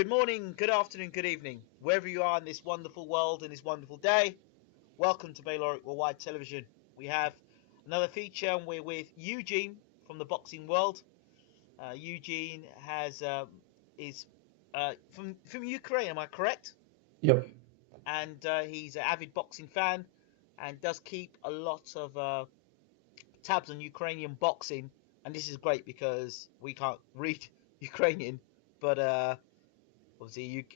Good morning, good afternoon, good evening, wherever you are in this wonderful world and this wonderful day. Welcome to BaylorIC Worldwide Television. We have another feature, and we're with Eugene from the boxing world. Eugene is from Ukraine. Am I correct? Yep. And he's an avid boxing fan, and does keep a lot of tabs on Ukrainian boxing. And this is great because we can't read Ukrainian, but obviously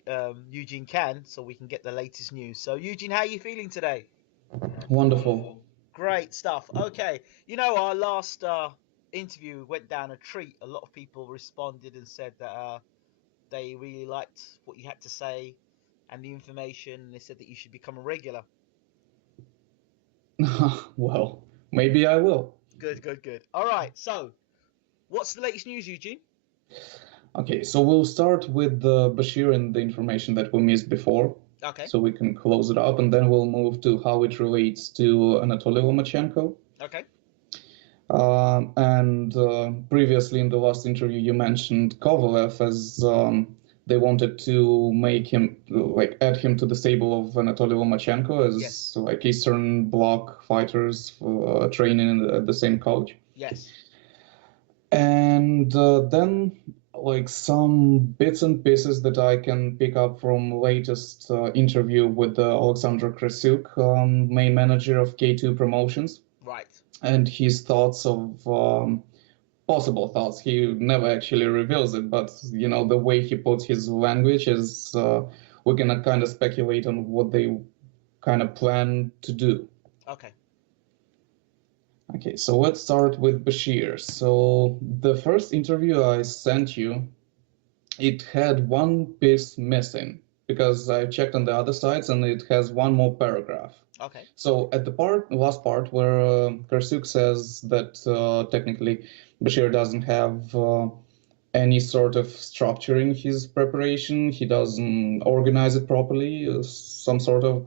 Eugene can, so we can get the latest news. So Eugene, how are you feeling today? Wonderful. Great stuff. Okay, our last interview went down a treat. A lot of people responded and said that they really liked what you had to say and the information. And they said that you should become a regular. Well, maybe I will. Good, good, good. All right, so what's the latest news, Eugene? Okay, so we'll start with Bashir and the information that we missed before. Okay. So we can close it up, and then we'll move to how it relates to Anatoly Lomachenko. Okay. Previously in the last interview, you mentioned Kovalev as they wanted to make him, add him to the stable of Anatoly Lomachenko as Yes. Eastern Bloc fighters training at the same coach. Yes. And then some bits and pieces that I can pick up from latest interview with Alexander Krasuk, main manager of K2 Promotions. Right. And his thoughts of possible thoughts. He never actually reveals it, but the way he puts his language is we can kind of speculate on what they kind of plan to do. Okay. Okay, so let's start with Bashir. So the first interview I sent you, it had one piece missing because I checked on the other sites and it has one more paragraph. Okay. So at the last part where Krasuk says that technically Bashir doesn't have any sort of structure in his preparation, he doesn't organize it properly, some sort of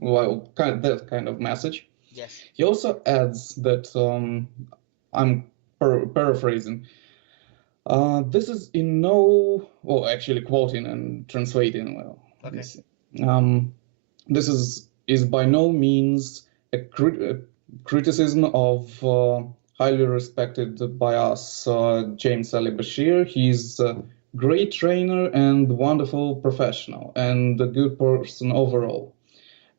that kind of message. Yes. He also adds that, I'm paraphrasing, this is actually quoting and translating, Okay. this is by no means a criticism of highly respected by us James Ali Bashir. He's a great trainer and wonderful professional and a good person overall.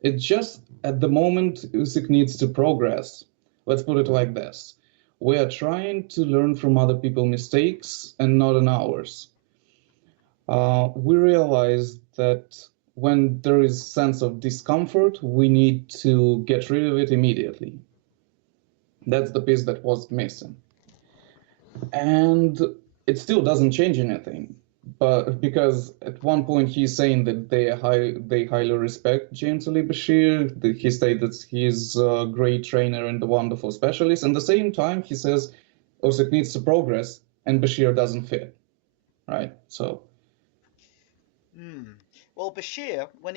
It's just at the moment Usyk needs to progress. Let's put it like this. We are trying to learn from other people's mistakes and not on ours. We realize that when there is sense of discomfort, we need to get rid of it immediately. That's the piece that was missing. And it still doesn't change anything. But because at one point he's saying that they highly respect James Ali Bashir, he stated that he's a great trainer and a wonderful specialist. And at the same time, he says Usyk needs to progress and Bashir doesn't fit, right? So. Well, Bashir, when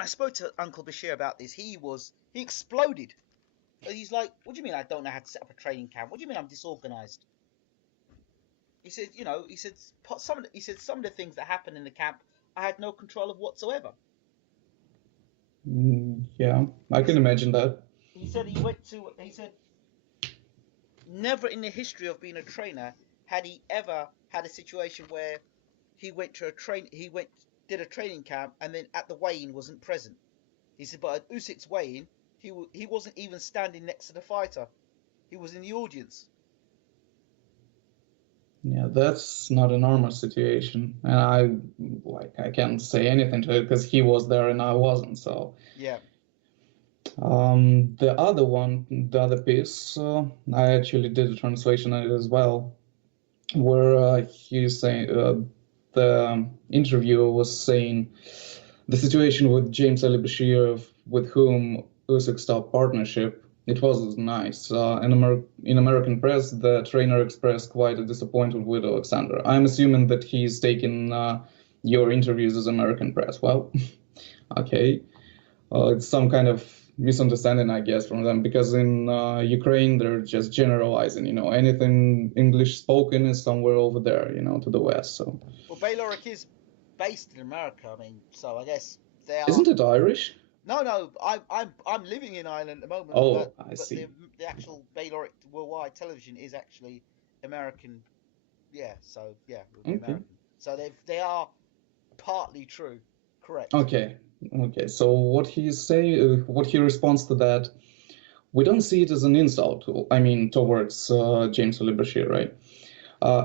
I spoke to Uncle Bashir about this, he exploded. He's like, "What do you mean I don't know how to set up a training camp? What do you mean I'm disorganized?" He said, some of the things that happened in the camp, I had no control of whatsoever. Yeah, I can imagine that. He said never in the history of being a trainer had he ever had a situation where he did a training camp and then at the weigh-in wasn't present. He said, but at Usyk's weigh-in, he wasn't even standing next to the fighter. He was in the audience. Yeah, that's not a normal situation, and I can't say anything to it because he was there and I wasn't. So yeah. The other piece, I actually did a translation of it as well, where he's saying the interviewer was saying the situation with James Ali Bashir, with whom Usyk stopped partnership. It wasn't nice. In American press, the trainer expressed quite a disappointment with Alexander. I'm assuming that he's taken your interviews as American press. Well, okay. It's some kind of misunderstanding, I guess, from them, because in Ukraine they're just generalizing. Anything English spoken is somewhere over there, to the west. So Well, BaylorIC is based in America. I mean, so I guess they are. isn't it Irish? No. I'm living in Ireland at the moment, Oh, but I the see. the actual BaylorIC Worldwide Television is actually American. Yeah, so yeah, it would be Okay. American. So they are partly true, correct? Okay. Okay. So what he responds to that, we don't see it as an insult. I mean, towards James Bashir, right?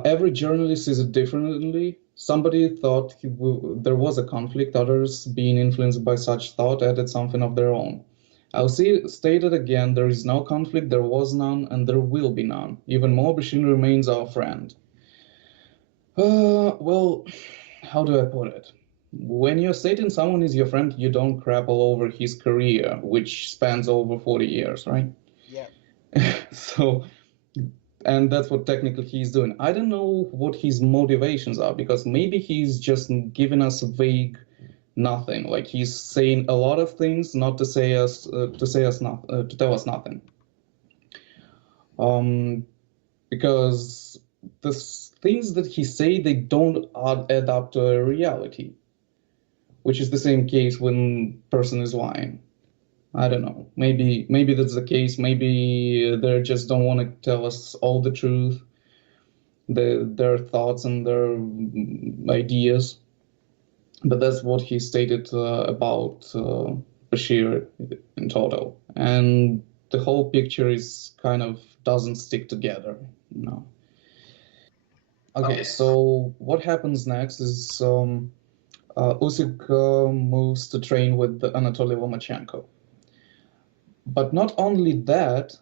Every journalist sees it differently. Somebody thought there was a conflict. Others, being influenced by such thought, added something of their own. I'll state it again. There is no conflict. There was none, and there will be none. Even more, Bashir remains our friend. Well, how do I put it? When you're stating someone is your friend, you don't crap all over his career, which spans over 40 years, right? Yeah. So, and that's what technically he's doing. I don't know what his motivations are, because maybe he's just giving us vague nothing. Like he's saying a lot of things, not to tell us nothing. Because the things that he say, they don't add up to a reality, which is the same case when person is lying. I don't know. Maybe that's the case. Maybe they just don't want to tell us all the truth, their thoughts and their ideas. But that's what he stated about Bashir in total, and the whole picture is kind of doesn't stick together. Okay, so what happens next is Usyk moves to train with Anatoly Lomachenko. But not only that,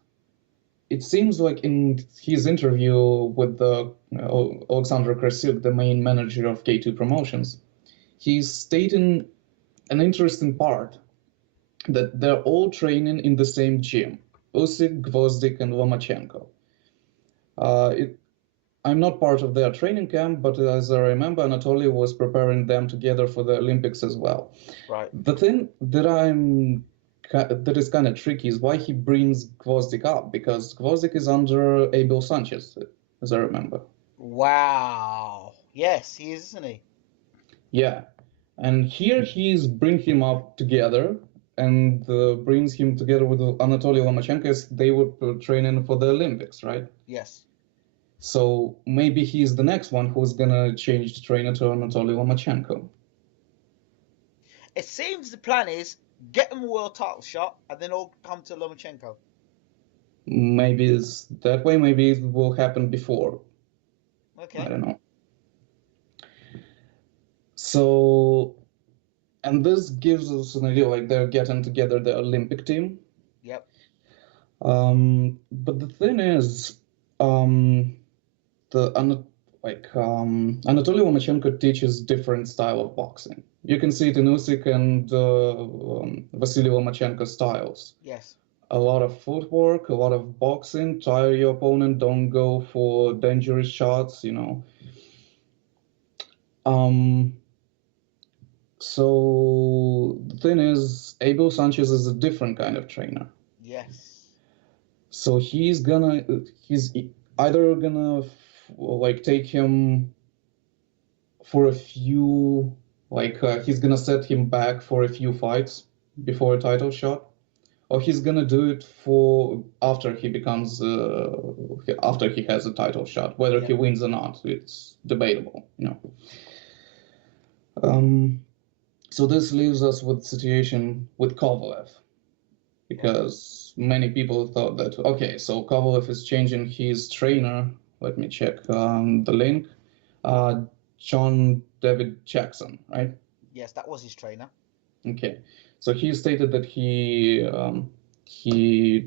it seems like in his interview with Alexander Krasyuk, the main manager of K2 Promotions, he's stating an interesting part, that they're all training in the same gym, Usyk, Gvozdyk, and Lomachenko. I'm not part of their training camp, but as I remember, Anatoly was preparing them together for the Olympics as well. Right. The thing that is kind of tricky is why he brings Gvozdyk up, because Gvozdyk is under Abel Sanchez, as I remember. Wow. Yes, he is, isn't he? Yeah, and here he's bring him up together and brings him together with Anatoly Lomachenko, as they were training for the Olympics, right? Yes. So maybe he's the next one who's gonna change the trainer to Anatoly Lomachenko. It seems the plan is get them a world title shot and then all come to Lomachenko. Maybe it's that way. Maybe it will happen before. Okay. I don't know. So, and this gives us an idea, like they're getting together the Olympic team. Yep. But the thing is, Anatoly Lomachenko teaches different style of boxing. You can see it in Usyk and Vasily Lomachenko styles. Yes. A lot of footwork, a lot of boxing, tire your opponent, don't go for dangerous shots, So the thing is, Abel Sanchez is a different kind of trainer. Yes. So he's either gonna take him for a few, he's gonna set him back for a few fights before a title shot, or he's gonna do it for after he has a title shot. Whether he wins or not, it's debatable, So this leaves us with the situation with Kovalev, because many people thought that, okay, so Kovalev is changing his trainer. Let me check the link. John David Jackson, right? Yes, that was his trainer. Okay, so he stated that he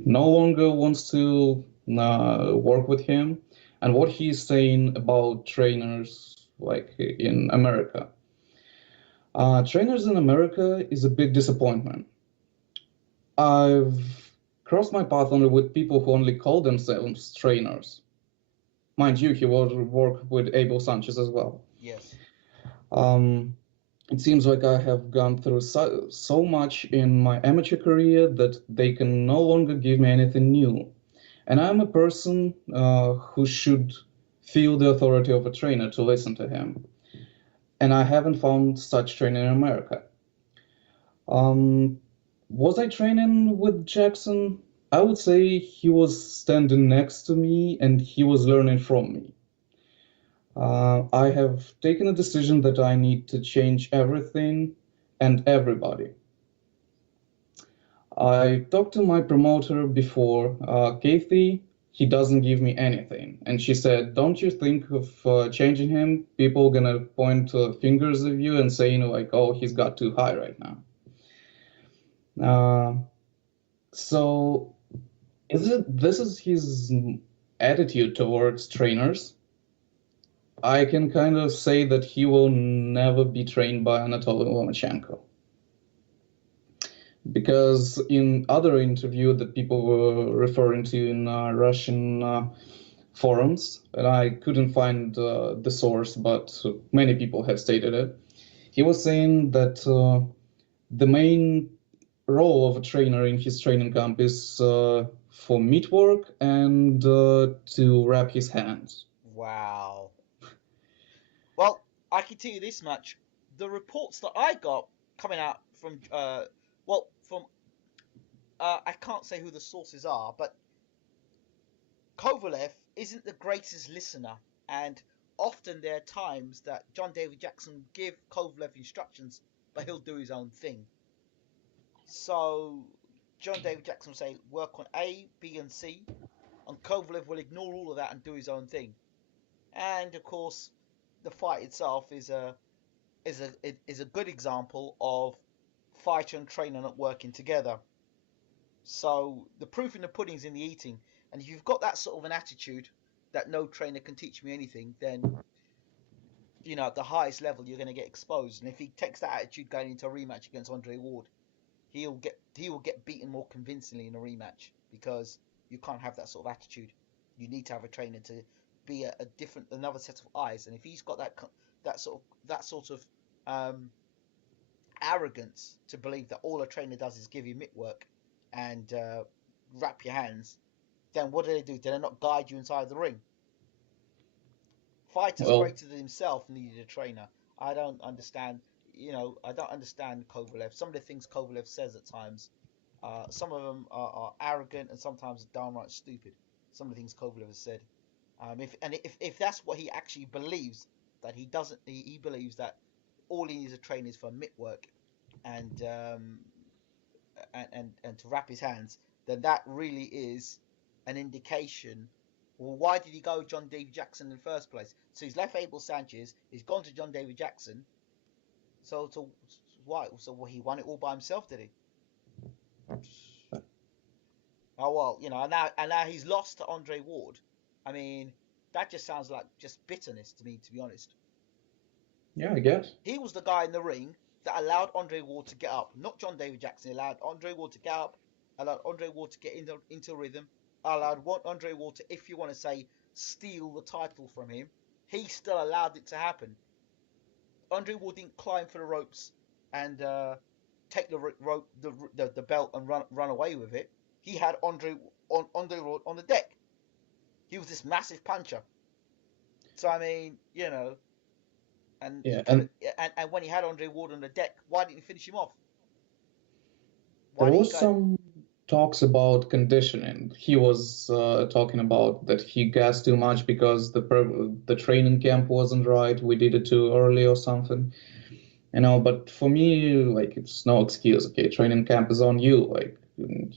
no longer wants to work with him, and what he's saying about trainers like in America. Trainers in America is a big disappointment. I've crossed my path only with people who only call themselves trainers. Mind you, he will work with Abel Sanchez as well. Yes. it seems like I have gone through so much in my amateur career that they can no longer give me anything new. And I'm a person who should feel the authority of a trainer to listen to him. And I haven't found such trainer in America. Um, was I training with Jackson? I would say he was standing next to me and he was learning from me. I have taken a decision that I need to change everything and everybody. I talked to my promoter before, Kathy. He doesn't give me anything. And she said, don't you think of changing him? People gonna point fingers at you and saying like, oh, he's got too high right now. Uh, so this is his attitude towards trainers. I can kind of say that he will never be trained by Anatoly Lomachenko. Because in other interview that people were referring to in Russian forums, and I couldn't find the source, but many people have stated it, he was saying that the main role of a trainer in his training camp is for meat work and to wrap his hands. Wow. Well, I can tell you this much: the reports that I got coming out from, from I can't say who the sources are, but Kovalev isn't the greatest listener, and often there are times that John David Jackson give Kovalev instructions, but he'll do his own thing. So John David Jackson will say, work on A, B, and C, and Kovalev will ignore all of that and do his own thing. And of course, the fight itself is a good example of fighter and trainer not working together. So the proof in the pudding is in the eating. And if you've got that sort of an attitude that no trainer can teach me anything, then at the highest level you're going to get exposed. And if he takes that attitude going into a rematch against Andre Ward, he will get beaten more convincingly in a rematch, because you can't have that sort of attitude. You need to have a trainer to be a different, another set of eyes. And if he's got that sort of arrogance to believe that all a trainer does is give you mitt work and wrap your hands, then what do? Do they not guide you inside the ring? Fighters Well, greater than himself needed a trainer. I don't understand. I don't understand Kovalev. Some of the things Kovalev says at times, some of them are arrogant and sometimes downright stupid. Some of the things Kovalev has said. If that's what he actually believes, that he doesn't, he believes that all he needs a trainer is for mitt work and and to wrap his hands, then that really is an indication. Well, why did he go John David Jackson in the first place? So he's left Abel Sanchez, he's gone to John David Jackson. So why? So he won it all by himself, did he? Oh well, and now he's lost to Andre Ward. I mean, that just sounds like just bitterness to me, to be honest. yeah, I guess. He was the guy in the ring that allowed Andre Ward to get up, not John David Jackson. He allowed Andre Ward to get up, allowed Andre Ward to get into rhythm, allowed Andre Ward to, if you want to say, steal the title from him. He still allowed it to happen. Andre Ward didn't climb for the ropes and take the rope, the belt, and run away with it. He had Andre Ward on the deck. He was this massive puncher. So I mean, and he Yeah, could and when he had Andre Ward on the deck, why didn't he finish him off? Why there did he was go? some talks about conditioning. He was talking about that he gassed too much because the training camp wasn't right. We did it too early or something. But for me, like, it's no excuse. Okay, training camp is on you. Like,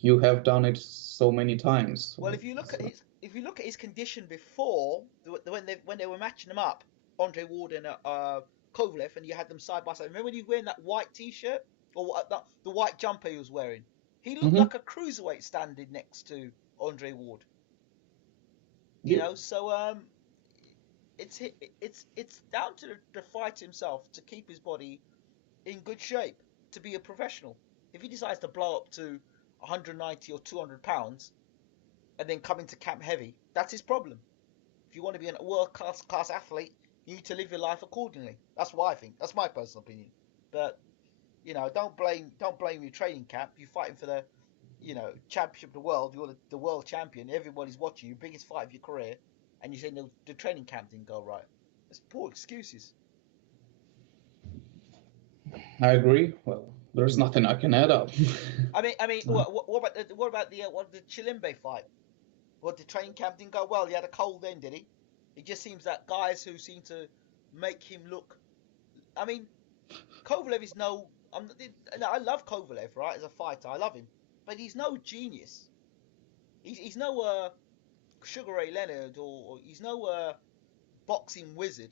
you have done it so many times. Well, if you look at his condition before, when they were matching him up, Andre Ward and Kovalev, and you had them side by side. Remember when he was wearing that white T-shirt or the white jumper he was wearing? He looked Mm-hmm. like a cruiserweight standing next to Andre Ward. Yep. So it's down to the fighter himself to keep his body in good shape, to be a professional. If he decides to blow up to 190 or 200 pounds and then come into camp heavy, that's his problem. If you want to be a world class athlete, you need to live your life accordingly. That's what I think. That's my personal opinion. But don't blame your training camp. You're fighting for the championship of the world. You're the world champion. Everybody's watching you. Biggest fight of your career, and you're saying the training camp didn't go right. It's poor excuses. I agree. Well, there's nothing I can add up. What about the Chilimbe fight? What, the training camp didn't go well? He had a cold then, did he? It just seems that guys who seem to make him look. I mean, Kovalev is no. I love Kovalev, right? As a fighter, I love him, but he's no genius. He's no Sugar Ray Leonard, or he's no boxing wizard.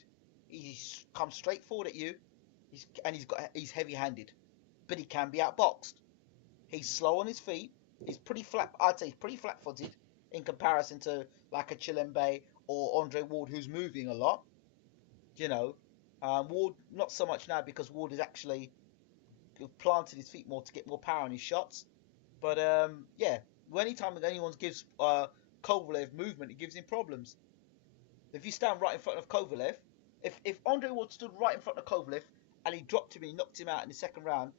He's come straight forward at you. He's heavy-handed, but he can be outboxed. He's slow on his feet. He's pretty flat. I'd say he's pretty flat-footed in comparison to like a Chilembe or Andre Ward, who's moving a lot. Ward not so much now because Ward has actually planted his feet more to get more power on his shots. But anytime anyone gives Kovalev movement, it gives him problems. If you stand right in front of Kovalev, if Andre Ward stood right in front of Kovalev and he dropped him and he knocked him out in the second round,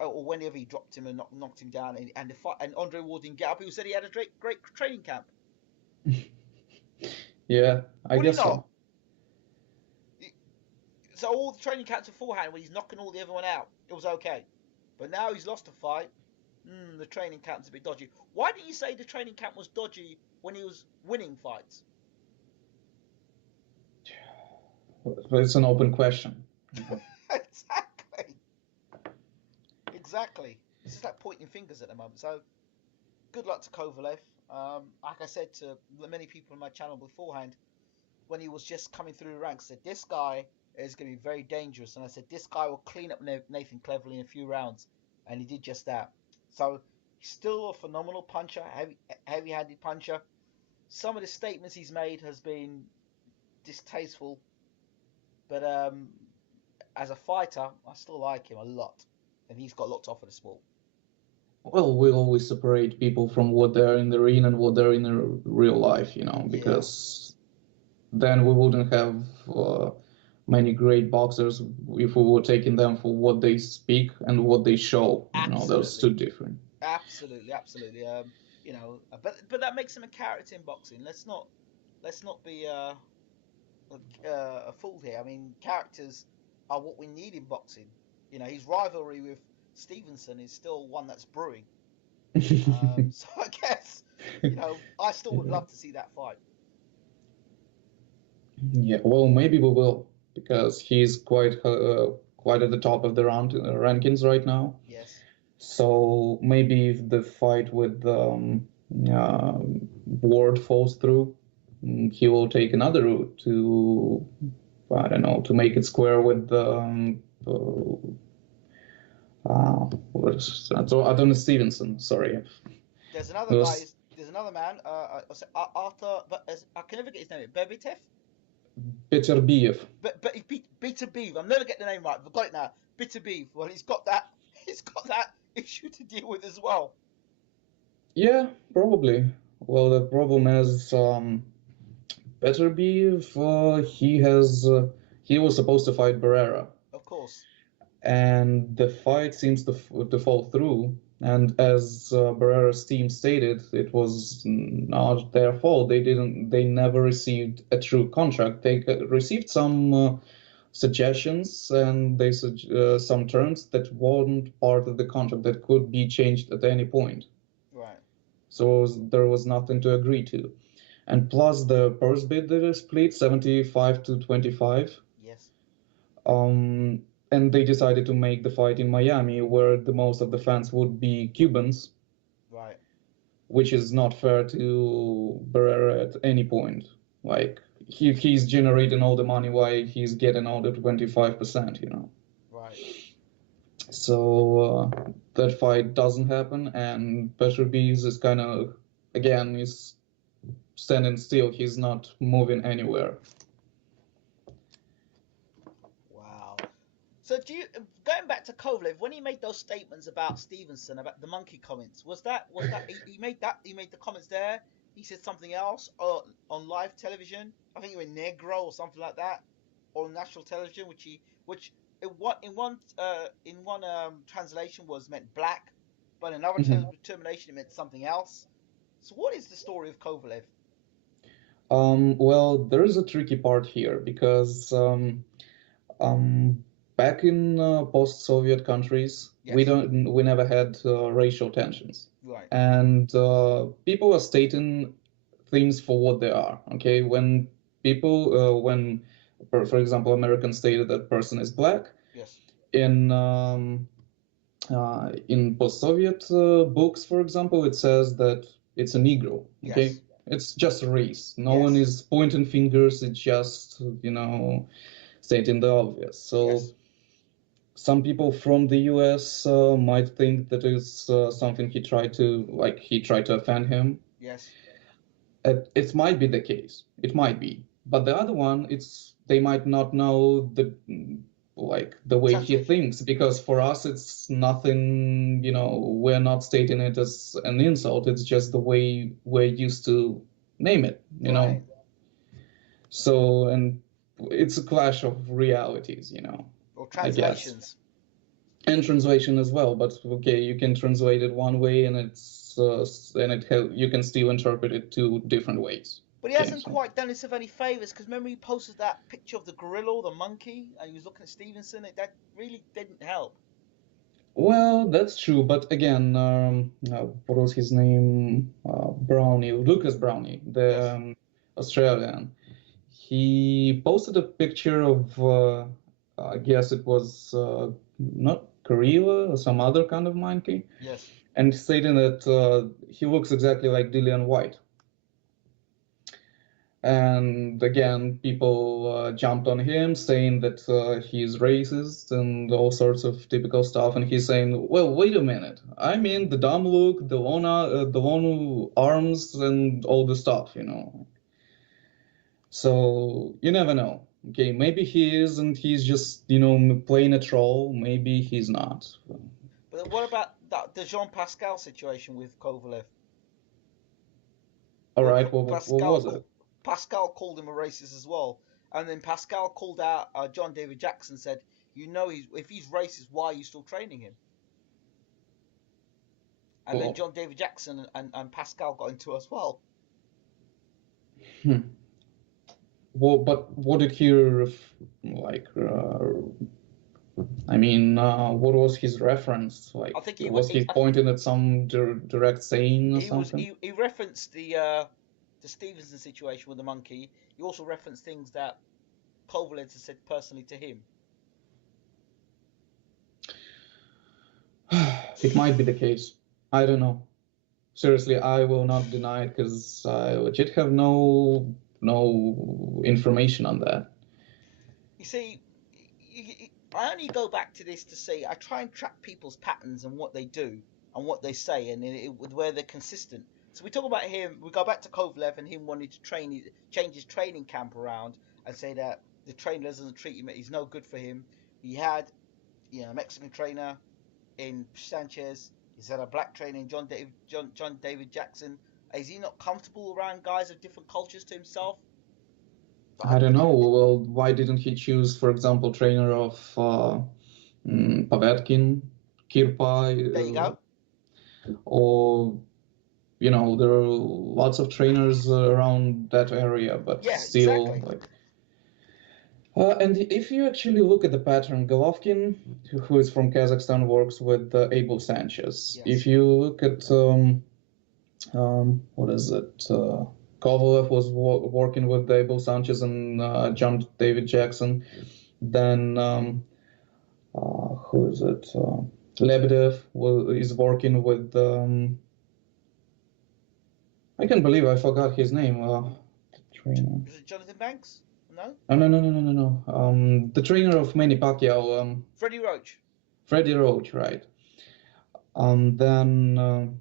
or whenever he dropped him and knocked him down, and Andre Ward didn't get up, he said he had a great training camp. Yeah, I guess so. So all the training camps beforehand, when he's knocking all the everyone out, it was okay. But now he's lost a fight. The training camp's a bit dodgy. Why didn't you say the training camp was dodgy when he was winning fights? It's an open question. Exactly. It's just like pointing fingers at the moment. So, good luck to Kovalev. Like I said to many people on my channel beforehand, when he was just coming through the ranks, I said, this guy is going to be very dangerous. And I said, this guy will clean up Nathan Cleverly in a few rounds. And he did just that. So, he's still a phenomenal puncher, heavy-handed puncher. Some of the statements he's made has been distasteful. But as a fighter, I still like him a lot. And he's got a lot to offer the sport. Well, we always separate people from what they're in the ring and what they're in their real life, because then we wouldn't have many great boxers if we were taking them for what they speak and what they show. Those two different. Absolutely. But that makes him a character in boxing. Let's not be a fool here. I mean, characters are what we need in boxing. His rivalry with Stevenson is still one that's brewing. So I guess, I still would love to see that fight. Yeah, well, maybe we will, because he's quite at the top of the rankings right now. Yes. So maybe if the fight with Ward falls through, he will take another route to, I don't know, to make it square with Adonis Stevenson. Sorry. There's another guy. There's another man. Arthur. I can never get his name. Bebitev. Beterbiev. Beterbiev. I'm never getting the name right. I've got it now. Beterbiev. Well, he's got that issue to deal with as well. Yeah, probably. Well, the problem is Beterbiev. He was supposed to fight Barrera. Of course. And the fight seems to fall through. And as Barrera's team stated, it was not their fault. They never received a true contract. They received some suggestions and some terms that weren't part of the contract, that could be changed at any point. Right. So there was nothing to agree to. And plus the purse bid that is split, 75 to 25. Yes. And they decided to make the fight in Miami, where the most of the fans would be Cubans. Right. Which is not fair to Barrera at any point. Like, he's generating all the money, why he's getting all the 25%, Right. So that fight doesn't happen, and Beterbiev is kind of, again, he's standing still. He's not moving anywhere. So going back to Kovalev, when he made those statements about Stevenson, about the monkey comments, was that he made the comments there? He said something else on live television. I think it was Negro or something like that, or national television, which in one translation was meant black, but in another Mhm. termination it meant something else. So what is the story of Kovalev? Well, there is a tricky part here because um, back in post-Soviet countries, Yes, we never had racial tensions, right. and people are stating things for what they are. Okay, when for example, Americans stated that person is black Yes, in post-Soviet books, for example, it says that it's a Negro. Okay, yes, it's just a race. No one yes, is pointing fingers. It's just stating the obvious. So yes, some people from the U.S. Might think that is something he tried to offend him. yes. It might be the case. It might be. But the other one, they might not know the way he Translation. thinks, because for us it's nothing, we're not stating it as an insult. It's just the way we're used to name it. Right. So, and it's a clash of realities, Or I guess. translations. And translation as well, but okay, you can translate it one way and you can still interpret it two different ways. But he Okay, hasn't so quite done us any favors because remember he posted that picture of the gorilla or the monkey and he was looking at Stevenson. That really didn't help. well, that's true, but again, what was his name? Brownie, Lucas Brownie, the Yes. Australian. He posted a picture of, I guess it was not gorilla or some other kind of monkey, Yes. and stating that he looks exactly like Dillian White. And again, people jumped on him, saying that he's racist and all sorts of typical stuff. And he's saying, "Well, wait a minute. I mean, the dumb look, the long arms, and all the stuff. So you never know. Okay, maybe he is, and he's just playing a troll. Maybe he's not. But what about the Jean Pascal situation with Kovalev, All where right. What was it? Pascal called him a racist as well, and then Pascal called out John David Jackson, said, if he's racist, why are you still training him?" And then Well, John David Jackson and Pascal got into it as well. hmm. Well, but what did he like? I mean, what was his reference? I Like, think was he pointing at some direct saying or something? he referenced the Stevenson situation with the monkey. He also referenced things that Kovalev has said personally to him. It might be the case. I don't know. Seriously, I will not deny it because I legit have no information on that. You see, I only go back to this to say I try and track people's patterns and what they do and what they say and where they're consistent. So we talk about him. We go back to Kovalev and him wanting to change his training camp around and say that the trainer doesn't treat him. He's no good for him. He had, a Mexican trainer in Sanchez. He's had a black trainer in John David Jackson. Is he not comfortable around guys of different cultures to himself? I don't know. Well, why didn't he choose, for example, trainer of Pavetkin, There you Kirpai, go. or there are lots of trainers around that area, but Yeah, still, exactly. like. And if you actually look at the pattern, Golovkin, who is from Kazakhstan, works with Abel Sanchez. Yes. If you look at what is it? Kovalev was working with Abel Sanchez and John David Jackson. Then who is it? Lebedev is working with. I can't believe I forgot his name. Trainer. Is it Jonathan Banks? No. Oh, no. The trainer of Manny Pacquiao. Freddie Roach. Freddie Roach, right? Then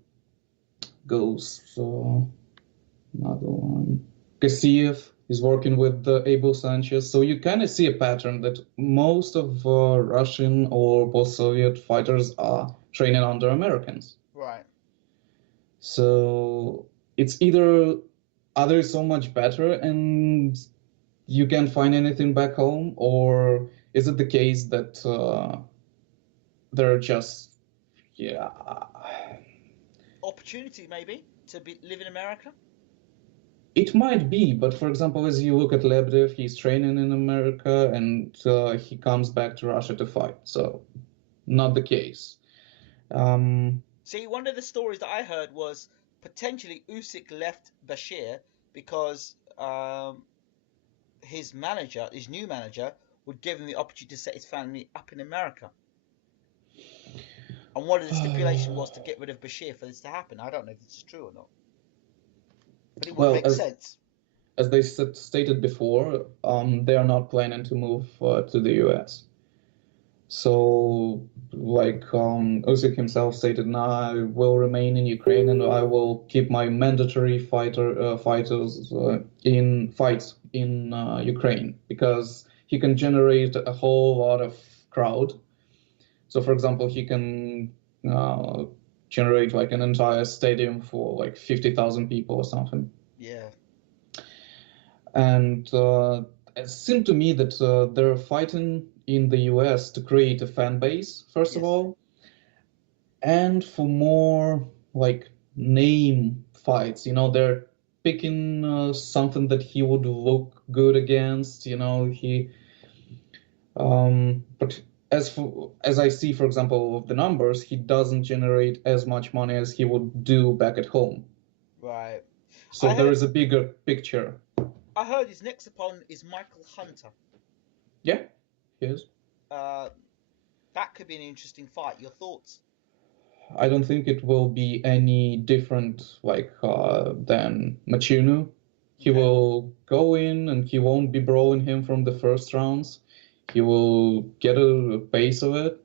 goes another one. Kasiev is working with Abel Sanchez. So you kind of see a pattern that most of Russian or post-Soviet fighters are training under Americans. Right. So it's either so much better and you can't find anything back home, or is it the case that they're just, yeah, Opportunity maybe to live in America. it might be, but for example, as you look at Lebedev, he's training in America and he comes back to Russia to fight. So, not the case. See, one of the stories that I heard was potentially Usyk left Bashir because his new manager, would give him the opportunity to set his family up in America. And one of the stipulations was to get rid of Bashir for this to happen. I don't know if this is true or not, but it would make sense. As they stated before, they are not planning to move to the US. So, like Usyk himself stated, "Nah, I will remain in Ukraine and I will keep my mandatory fighters in fights in Ukraine because he can generate a whole lot of crowd. So, for example, he can generate like an entire stadium for like 50,000 people or something." Yeah. And it seemed to me that they're fighting in the US to create a fan base, first of all, and for more like name fights. They're picking something that he would look good against. But as I see, for example, of the numbers, he doesn't generate as much money as he would do back at home. Right. So there is a bigger picture. I heard his next opponent is Michael Hunter. Yeah, he is. That could be an interesting fight. Your thoughts? I don't think it will be any different than Machinu. He will go in and he won't be brawling him from the first rounds. He will get a pace of it.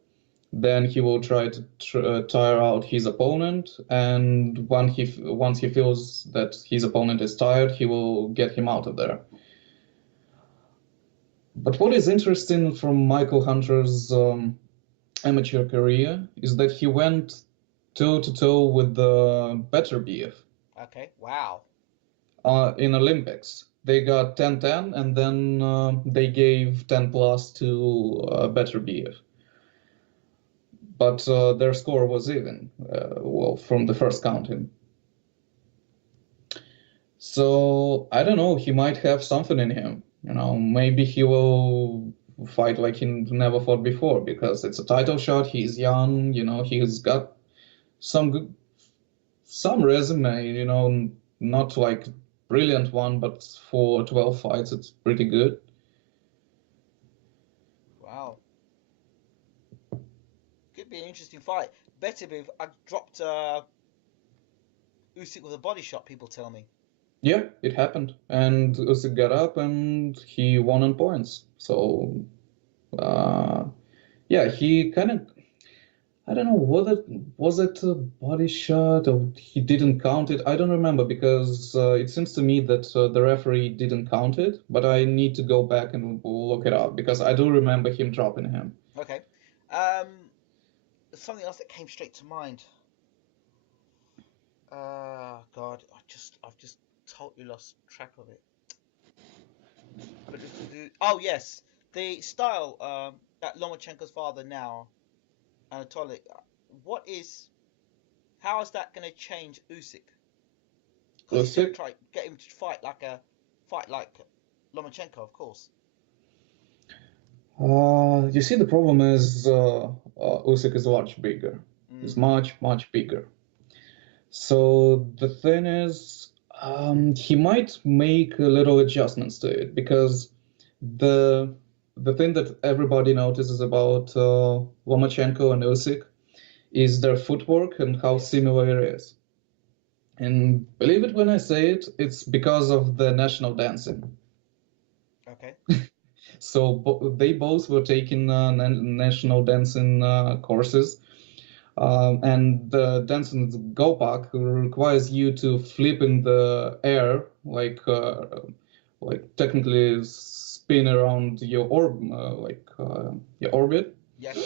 Then he will try to tire out his opponent. And once he feels that his opponent is tired, he will get him out of there. But what is interesting from Michael Hunter's amateur career is that he went toe-to-toe with the Beterbiev. Okay, wow. In Olympics. They got 10-10, and then they gave 10+ to Beterbiev. But their score was even, from the first counting. So, I don't know, he might have something in him. Maybe he will fight like he never fought before, because it's a title shot, he's young, he's got some resume, not like brilliant one, but for 12 fights, it's pretty good. Wow. Could be an interesting fight. Beterbiev, I dropped Usyk with a body shot, people tell me. Yeah, it happened. And Usyk got up and he won on points. So, yeah, he kind of, I don't know, was it a body shot or he didn't count it? I don't remember because it seems to me that the referee didn't count it, but I need to go back and look it up because I do remember him dropping him. Okay. Something else that came straight to mind. God, I've just totally lost track of it. Oh yes, the style that Lomachenko's father now, Anatoly. How is that going to change Usyk? Because he's going to try get him to fight like Lomachenko, of course. You see, the problem is Usyk is much bigger. He's much, much bigger. So the thing is, he might make a little adjustments to it because the thing that everybody notices about Lomachenko and Usyk is their footwork and how similar it is. And believe it when I say it, it's because of the national dancing. Okay. So they both were taking national dancing courses. And the dancing Gopak requires you to flip in the air, like technically spin around your your orbit. Yes.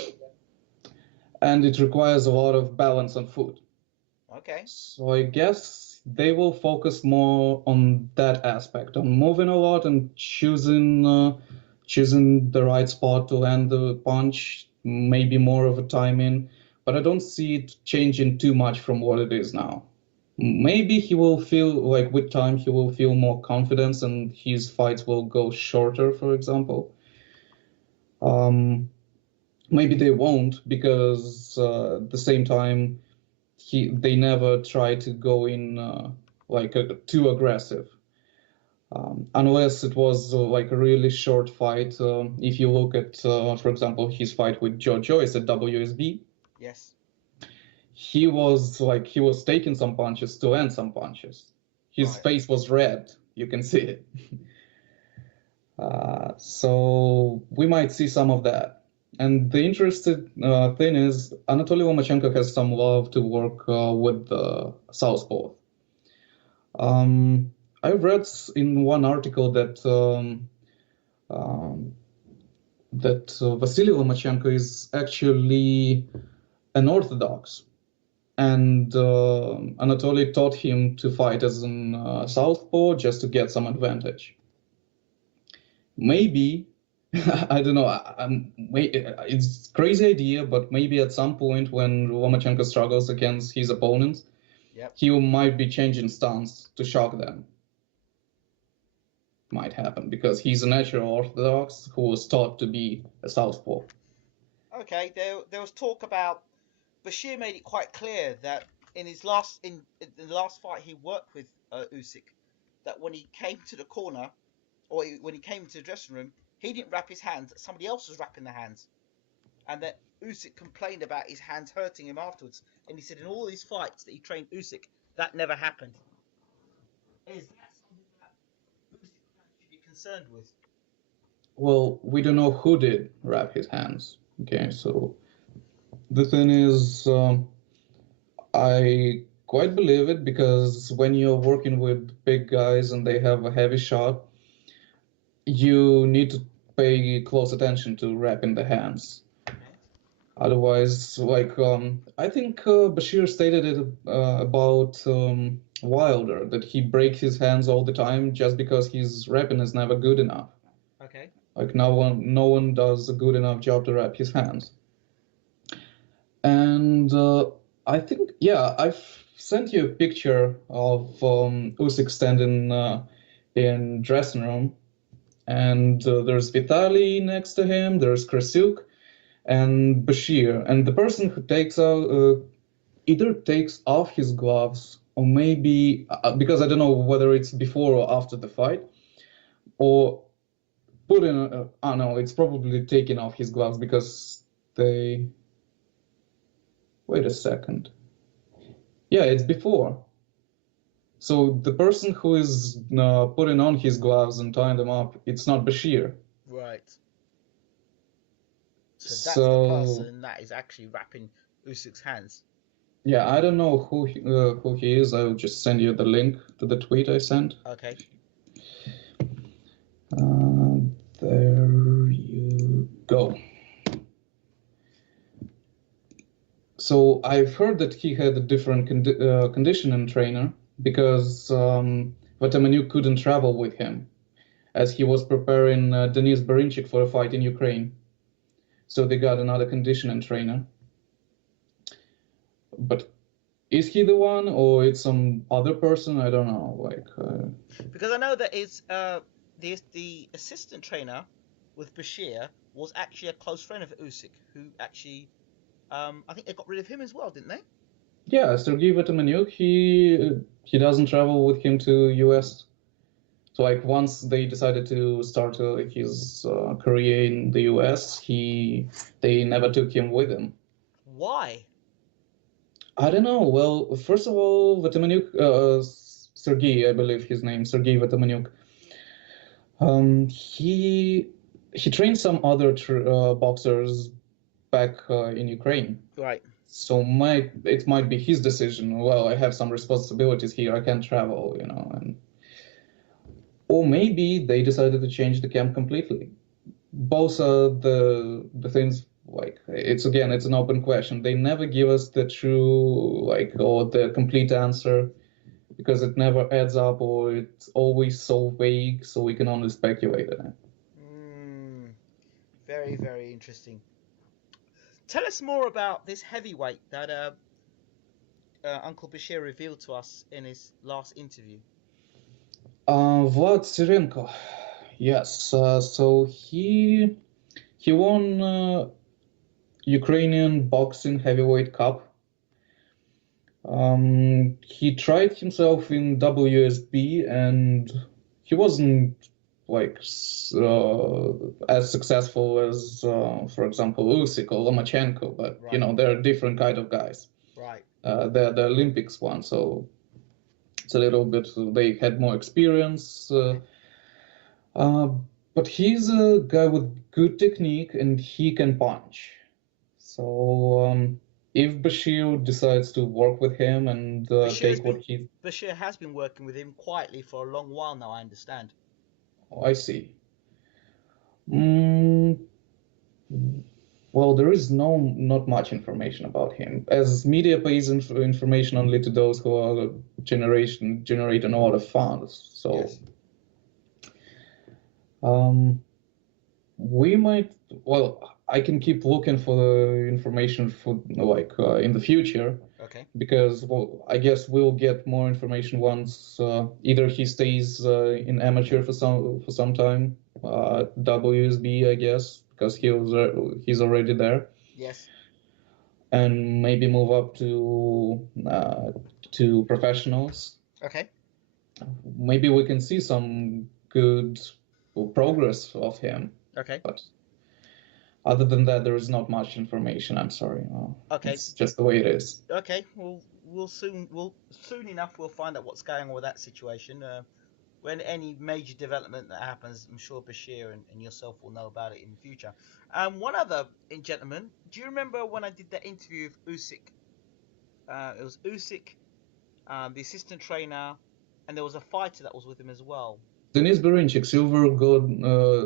And it requires a lot of balance on foot. Okay. So I guess they will focus more on that aspect, on moving a lot and choosing choosing the right spot to land the punch, maybe more of a timing, but I don't see it changing too much from what it is now. Maybe he will feel like with time he will feel more confidence and his fights will go shorter, for example. Maybe they won't because at the same time they never try to go in too aggressive. Unless it was like a really short fight. If you look at, for example, his fight with Joe Joyce at WSB, Yes. he was taking some punches to end some punches. His Right. face was red. You can see it. So we might see some of that. And the interesting thing is Anatoly Lomachenko has some love to work with the southpaw. I read in one article that Vasily Lomachenko is actually an Orthodox, and Anatoly taught him to fight as an southpaw just to get some advantage. Maybe, I don't know, it's a crazy idea, but maybe at some point when Lomachenko struggles against his opponents, Yep. he might be changing stance to shock them. Might happen because he's a natural Orthodox who was taught to be a southpaw. Okay, there was talk about Bashir made it quite clear that in his last in the last fight he worked with Usyk, that when he came to the corner or when he came to the dressing room, he didn't wrap his hands. Somebody else was wrapping the hands, and that Usyk complained about his hands hurting him afterwards. And he said in all these fights that he trained Usyk, that never happened. Is that something that Usyk should be concerned with? Well, we don't know who did wrap his hands. Okay, so the thing is, I quite believe it because when you're working with big guys and they have a heavy shot, you need to pay close attention to wrapping the hands. Okay. Otherwise, I think Bashir stated it about Wilder, that he breaks his hands all the time just because his wrapping is never good enough. Okay. Like no one does a good enough job to wrap his hands. And I think, yeah, I've sent you a picture of Usyk standing in dressing room, and there's Vitaly next to him, there's Krasuk, and Bashir. And the person who takes out either takes off his gloves or maybe because I don't know whether it's before or after the fight, or put in. No, it's probably taking off his gloves because they. Wait a second. Yeah, it's before. So the person who is putting on his gloves and tying them up, it's not Bashir. Right. So that's the person that is actually wrapping Usyk's hands. Yeah, I don't know who he is. I'll just send you the link to the tweet I sent. Okay. There you go. So I've heard that he had a different conditioning trainer because Vatamaniuk couldn't travel with him as he was preparing Denis Barinchik for a fight in Ukraine. So they got another conditioning trainer. But is he the one or it's some other person? I don't know. Because I know that is the assistant trainer with Bashir was actually a close friend of Usyk, who actually I think they got rid of him as well, didn't they? Yeah, Sergei Vatamaniuk, he doesn't travel with him to US. So once they decided to start his career in the US, they never took him with them. Why? I don't know. Well, first of all, Vatamaniuk, Sergei, I believe his name, Sergei Vatamaniuk. He trained some other boxers back in Ukraine. Right. So it might be his decision. Well, I have some responsibilities here. I can't travel, or maybe they decided to change the camp completely. Both are the things. It's an open question. They never give us the true or the complete answer because it never adds up or it's always so vague. So we can only speculate on it. Very, very interesting. Tell us more about this heavyweight that Uncle Bashir revealed to us in his last interview. Vlad Sirenko. Yes. So he won Ukrainian Boxing Heavyweight Cup. He tried himself in WSB and he wasn't like as successful as, for example, Usyk or Lomachenko, but Right. you know, they're different kind of guys. Right. They're the Olympics one, so it's a little bit, they had more experience. But he's a guy with good technique and he can punch. So if Bashir decides to work with him and take what he... Bashir has been working with him quietly for a long while now, I understand. Oh, I see. Well, there is not much information about him, as media pays information only to those who are generating a lot of funds. So Yes. We might, well, I can keep looking for the information for like in the future. Okay. Because, well, I guess we'll get more information once either he stays in amateur for some time, WSB, I guess, because he's already there. Yes. And maybe move up to professionals. Okay. Maybe we can see some good progress of him. Okay. But other than that, there is not much information. I'm sorry. Okay. It's just the way it is. Okay. We'll soon enough we'll find out what's going on with that situation. When any major development that happens, I'm sure Bashir and yourself will know about it in the future. One other gentleman, do you remember when I did that interview with Usyk? It was Usyk, the assistant trainer, and there was a fighter that was with him as well. Denis Berinchik,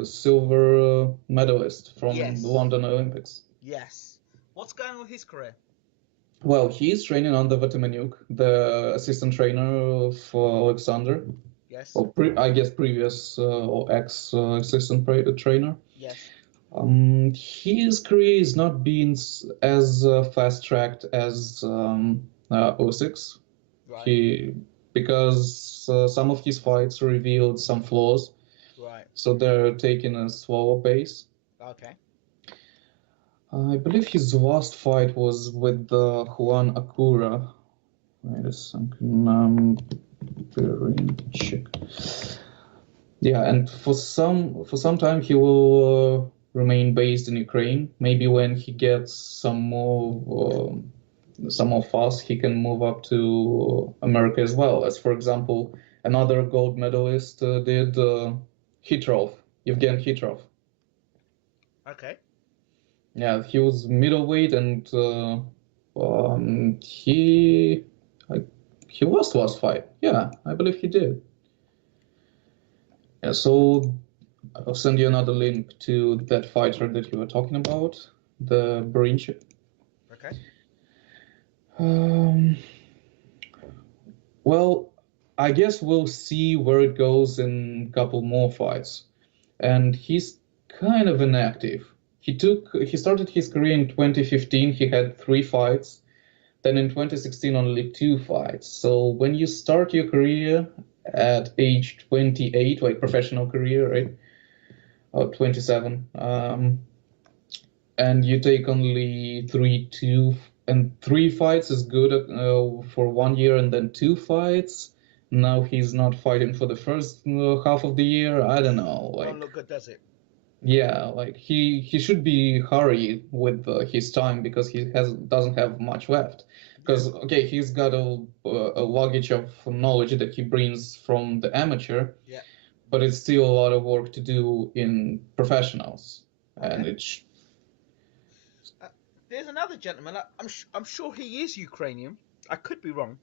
silver medalist from the London Olympics. Yes. What's going on with his career? Well, he's training under Vatimaniuk, the assistant trainer of Alexander. Yes. Or I guess previous or ex-assistant trainer. Yes. His career is not being as fast-tracked as Usyk's. Right. Because some of his fights revealed some flaws. Right. So they're taking a slower pace. Okay. I believe his last fight was with Juan Acura. Wait a second. Yeah, and for some time he will remain based in Ukraine. Maybe when he gets some more fuss, he can move up to America as well. As for example, another gold medalist did Hitrov, Evgen Hitrov. Okay. Yeah, he was middleweight and he lost last fight. Yeah, I believe he did. Yeah, so I'll send you another link to that fighter that you were talking about, the Berinchik. Okay. Well, I guess we'll see where it goes in a couple more fights. And he's kind of inactive. He started his career in 2015. He had 3 fights. Then in 2016, only 2 fights. So when you start your career at age 28, like professional career, right? Or 27, and you take only 3 fights is good for 1 year, and then 2 fights. Now he's not fighting for the first half of the year. I don't know. Like, don't look good, does it? Yeah, like he should be hurried with his time because he doesn't have much left. Because okay, he's got a luggage of knowledge that he brings from the amateur. Yeah. But it's still a lot of work to do in professionals, Okay. and it's. There's another gentleman. I'm sure he is Ukrainian. I could be wrong,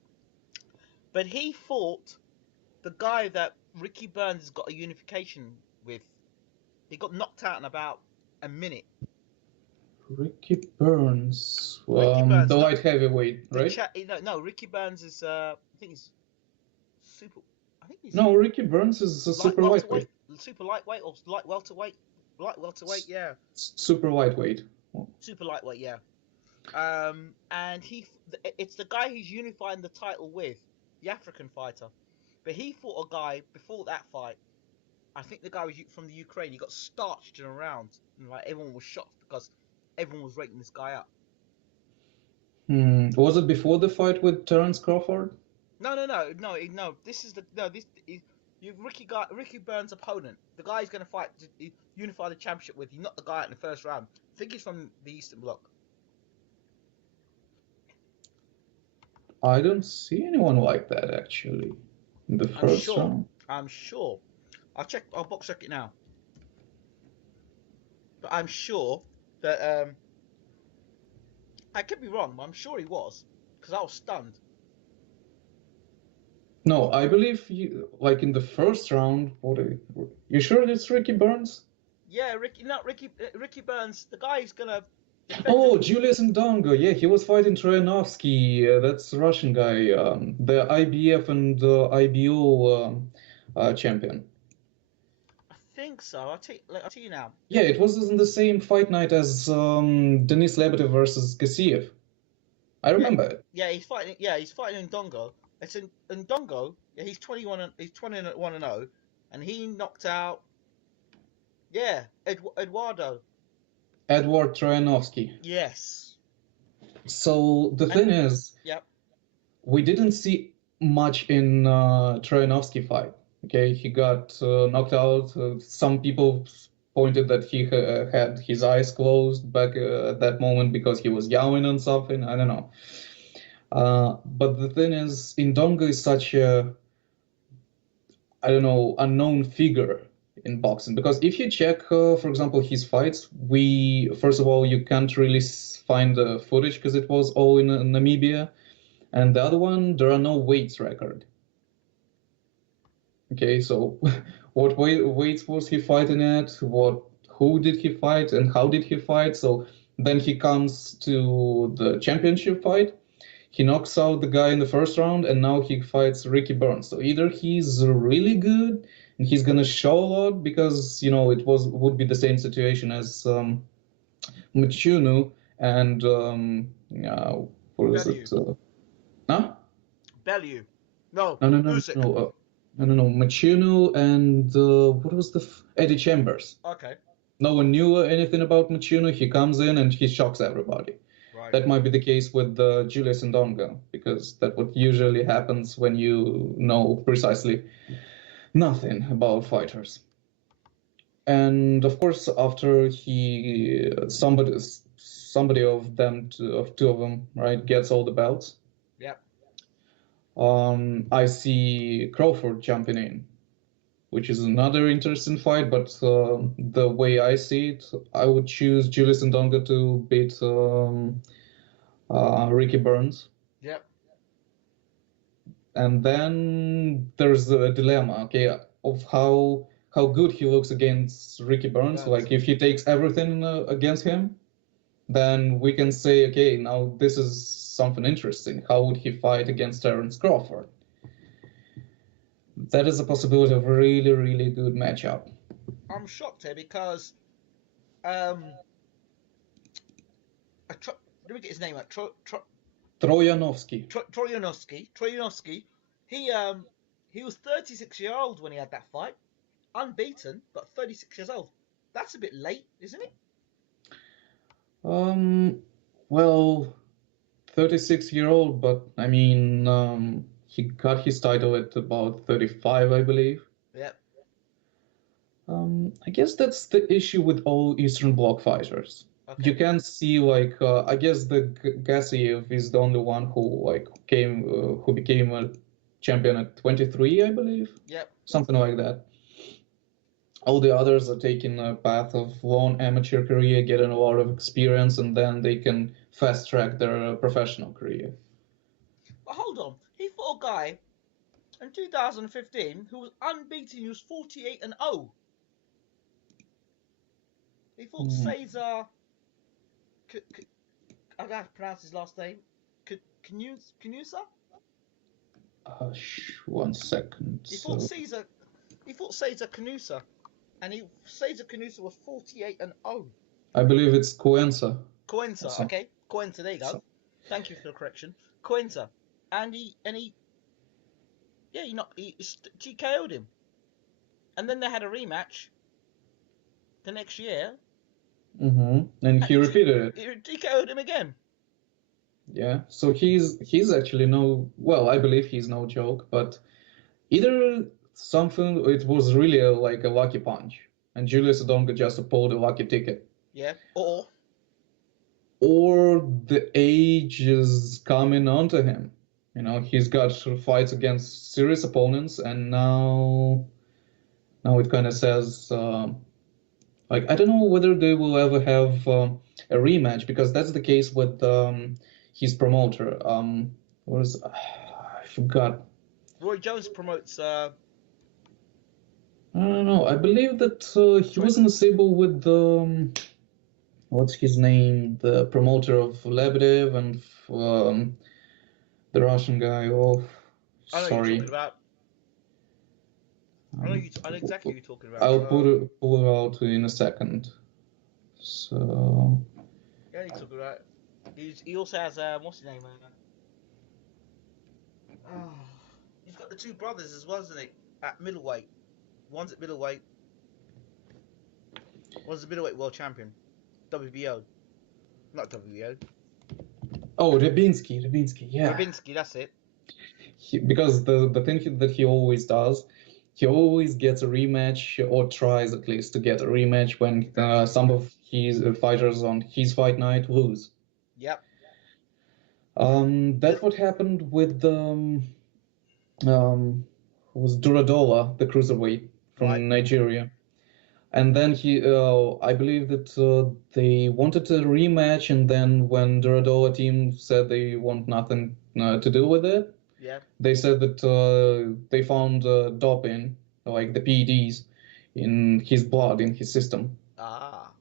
but he fought the guy that Ricky Burns has got a unification with. He got knocked out in about a minute. Ricky Burns, Burns, the light heavyweight, right? No, Ricky Burns is I think he's super. I think he's No, Ricky Burns is a super lightweight. Super lightweight or light welterweight. light welterweight, yeah, Super lightweight. super lightweight, yeah. And it's the guy he's unifying the title with, the African fighter. But he fought a guy before that fight. I think the guy was from the Ukraine. He got starched in a round, and like everyone was shocked because everyone was rating this guy up. Was it before the fight with Terence Crawford? No. This is Ricky Burns' opponent. The guy he's going to fight to unify the championship with. He knocked the guy out in the first round. I think he's from the Eastern Bloc. I don't see anyone like that actually in the first round. I'm sure. I'll box check it now. But I'm sure that I could be wrong, but I'm sure he was because I was stunned. No, I believe you like in the first round. You sure it's Ricky Burns? Yeah, Ricky Burns, the guy who's gonna. Oh, Julius Ndongo. Yeah, he was fighting Troyanovsky. That's a Russian guy, the IBF and IBO champion. I think so. I'll tell you now. Yeah, it was in the same fight night as Denis Lebedev versus Gassiev. I remember it. Yeah, he's fighting. Yeah, he's fighting Ndongo. It's in Ndongo. Yeah, he's 21. He's 21-0, and he knocked out. Yeah, Eduardo. Edward Troyanovsky. Yes. So the thing is, yep. We didn't see much in Troyanovsky fight. Okay, he got knocked out. Some people pointed that he had his eyes closed back at that moment because he was yelling on something. I don't know. But the thing is, Ndongo is such a, I don't know, unknown figure in boxing. Because if you check, for example, his fights, first of all, you can't really find the footage because it was all in Namibia. And the other one, there are no weights record. Okay, so what weights was he fighting at? Who did he fight and how did he fight? So then he comes to the championship fight. He knocks out the guy in the first round, and now he fights Ricky Burns. So either he's really good and he's gonna show a lot because it would be the same situation as Mchunu and what is it? Huh? Bellew. No. No. Machino and what was Eddie Chambers. Okay. No one knew anything about Machino. He comes in and he shocks everybody. Right. That might be the case with Julius Ndongo, because that what usually happens when you know precisely nothing about fighters. And of course, after somebody of two of them, right, gets all the belts. Yep. I see Crawford jumping in, which is another interesting fight. But the way I see it, I would choose Julius Ndongo to beat Ricky Burns. Yep. And then there's a dilemma, okay, of how good he looks against Ricky Burns. Like if he takes everything against him, then we can say, okay, now this is something interesting. How would he fight against Terence Crawford? That is a possibility of a really, really good matchup. I'm shocked here because let me get his name out. Troyanovsky. Troyanovsky. He was 36 years old when he had that fight. Unbeaten, but 36 years old. That's a bit late, isn't it? Well, 36-year-old, but I mean, he got his title at about 35, I believe. Yep. I guess that's the issue with all Eastern Bloc fighters. Okay. You can see, like, I guess the Gassiev is the only one who became a champion at 23, I believe. Yep. Something like that. All the others are taking a path of long amateur career, getting a lot of experience, and then they can fast track their professional career. But hold on, he fought a guy in 2015 who was unbeaten. He was 48-0. He fought Cesar. I gotta pronounce his last name. Canusa? 1 second. He fought Cesar Canusa. And Cesar Canusa was 48-0. I believe it's Cuenca. Coenza, So, okay, Coenza. There you go. so Thank you for the correction, Coenza. And yeah, he TKO'd him. And then they had a rematch the next year. And he repeated it. He TKO'd him again. Yeah. So he's actually well, I believe he's no joke, but either something it was really like a lucky punch, and Julius Odonga just pulled a lucky ticket. Yeah. Or the age is coming onto him. He's got fights against serious opponents, and now it kind of says, like, I don't know whether they will ever have a rematch, because that's the case with his promoter. I forgot. Roy Jones promotes. I don't know. I believe that he was in a stable with what's his name? The promoter of Lebedev and the Russian guy. Oh, I know sorry. you're talking about. I know exactly who you're talking about. I'll pull it out in a second. So. Yeah, you're talking about. He also has what's his name? He's got the two brothers as well, isn't he? At middleweight. One's at middleweight. One's the middleweight world champion. WBO. Not WBO. Oh, Rybinski, yeah. Rybinski, that's it. Because the thing that he always does, he always gets a rematch, or tries at least to get a rematch when some of his fighters on his fight night lose. Yep. That's what happened with was Duradola, the cruiserweight from Nigeria. And then I believe that they wanted a rematch, and then when Duradola team said they want nothing to do with it, yeah, they said that they found doping, like the PEDs, in his blood, in his system. Ah.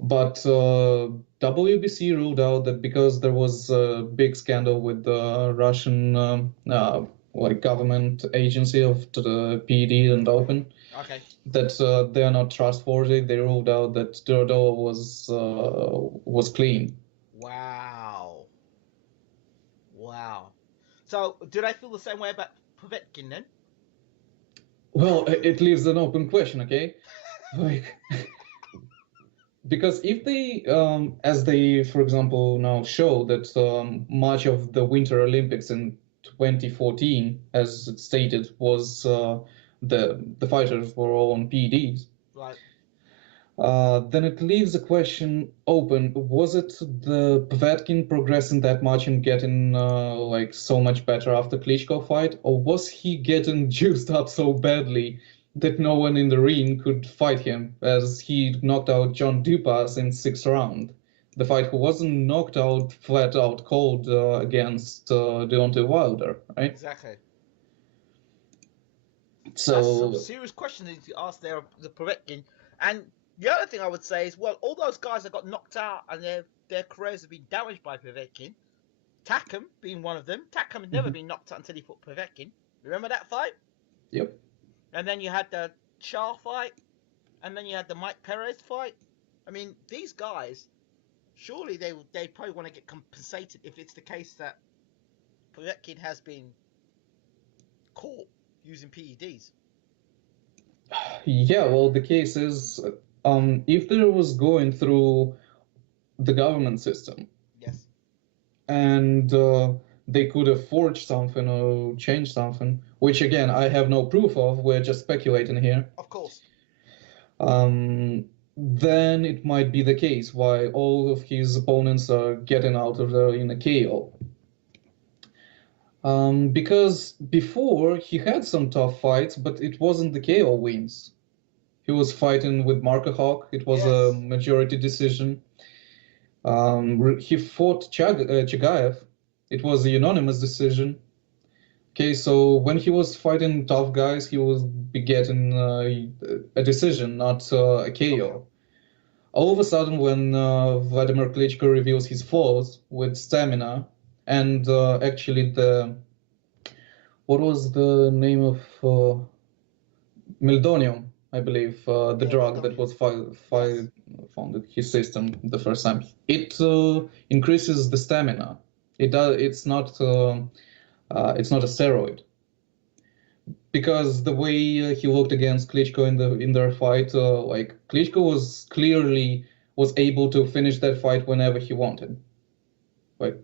But WBC ruled out that because there was a big scandal with the Russian like government agency of the PED and doping. Okay. That they are not trustworthy. They ruled out that Duradola was clean. Wow. So, did I feel the same way about Povetkin then? Well, it leaves an open question, okay? Like, because if they, as they, for example, now show that much of the Winter Olympics in 2014, as it stated, was the fighters were all on PEDs. Right. Then it leaves a question open. Was it the Povetkin progressing that much and getting like so much better after Klitschko fight, or was he getting juiced up so badly that no one in the ring could fight him, as he knocked out John Dupas in 6th round? The fight who wasn't knocked out flat out cold against Deontay Wilder, right? Exactly. So that's some serious questions that you ask there, the Povetkin. And the other thing I would say is, well, all those guys that got knocked out and their careers have been damaged by Povetkin, Takam being one of them. Takam had never been knocked out until he fought Povetkin. Remember that fight? Yep. And then you had the Shah fight, and then you had the Mike Perez fight. I mean, these guys, surely they probably want to get compensated if it's the case that Povetkin has been caught using PEDs. Yeah, well, the case is, if there was going through the government system, yes, and they could have forged something or changed something, which again I have no proof of. We're just speculating here. Of course. Then it might be the case why all of his opponents are getting out of there in a KO. Because before he had some tough fights, but it wasn't the KO wins. He was fighting with Marco Hawk. It was a majority decision. He fought Chagaev. It was a unanimous decision. Okay, so when he was fighting tough guys, he would be getting a decision, not a KO. All of a sudden, when Vladimir Klitschko reveals his flaws with stamina, and actually what was the name of Meldonium? I believe, the Yeah, drug that was yes. found in his system the first time. It increases the stamina. It does. It's not a steroid. Because the way he looked against Klitschko in their fight, like Klitschko was able to finish that fight whenever he wanted. Like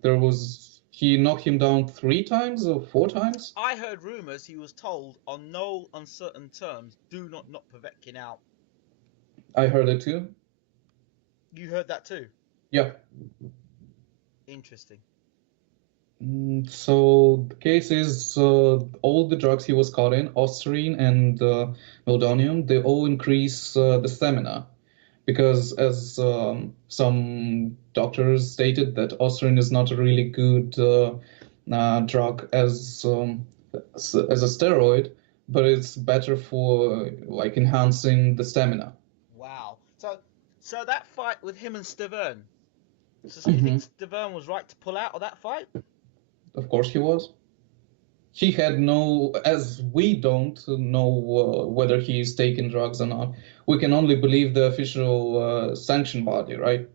he knocked him down 3 times or 4 times. I heard rumors he was told on no uncertain terms, do not knock Povetkin out. I heard it too. You heard that too? Yeah. Interesting. So the case is all the drugs he was caught in, Ostarine and meldonium, they all increase the stamina. Because as some doctors stated that Ostarine is not a really good drug as a steroid, but it's better for like enhancing the stamina. Wow. So that fight with him and Stavern. So you think Mhm. Stavern was right to pull out of that fight? Of course he was. He had no, as we don't know whether he's taking drugs or not. We can only believe the official sanction body, right?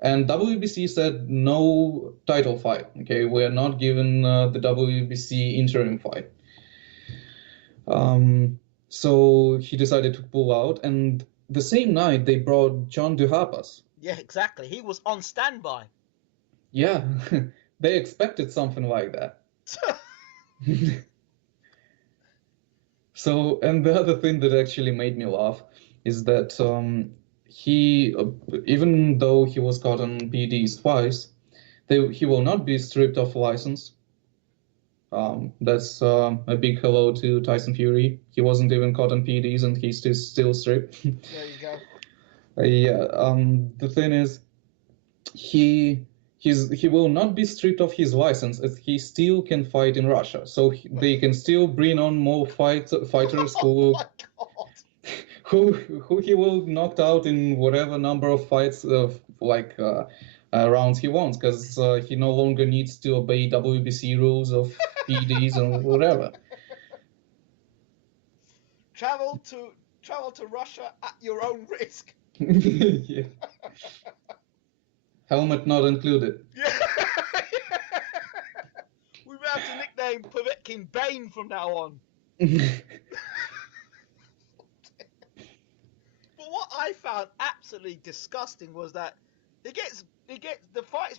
And WBC said no title fight. Okay, we are not given the WBC interim fight. So he decided to pull out, and the same night they brought John Duhapas. Yeah, exactly. He was on standby. Yeah, they expected something like that. So, and the other thing that actually made me laugh is that he, even though he was caught on PEDs twice, he will not be stripped of license. That's a big hello to Tyson Fury. He wasn't even caught on PEDs and he's still stripped. There you go. Yeah. The thing is, he he will not be stripped of his license as he still can fight in Russia. So they can still bring on more fighters Oh my god. who he will knock out in whatever number of fights rounds he wants, because he no longer needs to obey WBC rules of PEDs and whatever. Travel to Russia at your own risk. Yeah. Helmet not included. Yeah. We may have to nickname Povetkin Bane from now on. But what I found absolutely disgusting was that the fight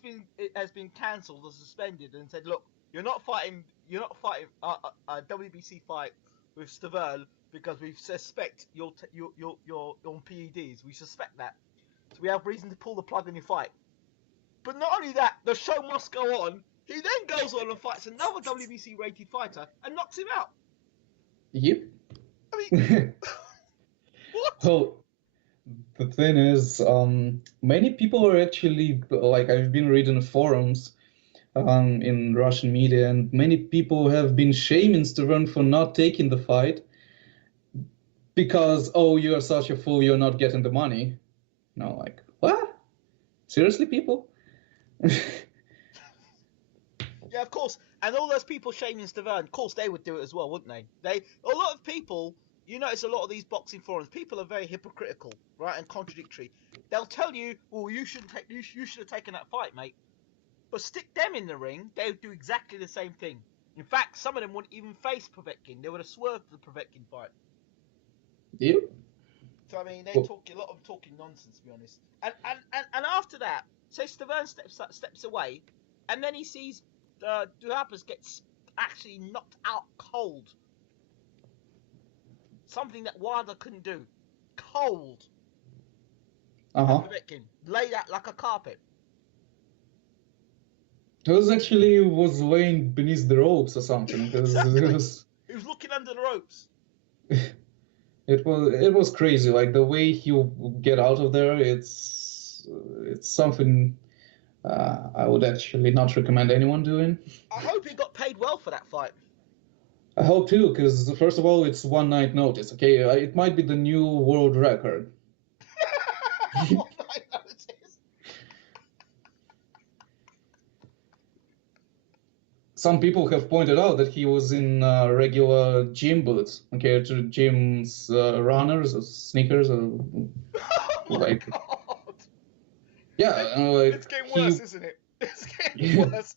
has been cancelled or suspended and said, look, you're not fighting a WBC fight with Stavern because we suspect you're on PEDs. We suspect that, so we have reason to pull the plug on your fight. But not only that, the show must go on. He then goes on and fights another WBC rated fighter and knocks him out. Yep. I mean, what? Well, the thing is, many people are actually, like, I've been reading forums in Russian media, and many people have been shaming Stavern for not taking the fight because, oh, you're such a fool, you're not getting the money. No, like, what? Seriously, people? Yeah, of course. And all those people shaming Stavern, of course, they would do it as well, wouldn't they? A lot of people, you notice a lot of these boxing forums, people are very hypocritical, right, and contradictory. They'll tell you, well, you should have taken that fight, mate. But stick them in the ring, they would do exactly the same thing. In fact, some of them wouldn't even face Povetkin. They would have swerved the Povetkin fight. Yep. So I mean, a lot of talking nonsense, to be honest. And after that, say Stavern steps away, and then he sees Duhapas gets actually knocked out cold. Something that Wilder couldn't do. Cold. Povetkin laid out like a carpet. It was laying beneath the ropes or something. Exactly. He was looking under the ropes. It was crazy. Like the way he would get out of there, it's something I would actually not recommend anyone doing. I hope he got paid well for that fight. I hope too, because first of all, it's 1 night notice. Okay, it might be the new world record. 1 night notice. some people have pointed out that he was in regular gym boots, okay, to gym's runners or sneakers or Oh my like, god! yeah, like It's getting he, worse, isn't it? It's getting yeah, worse.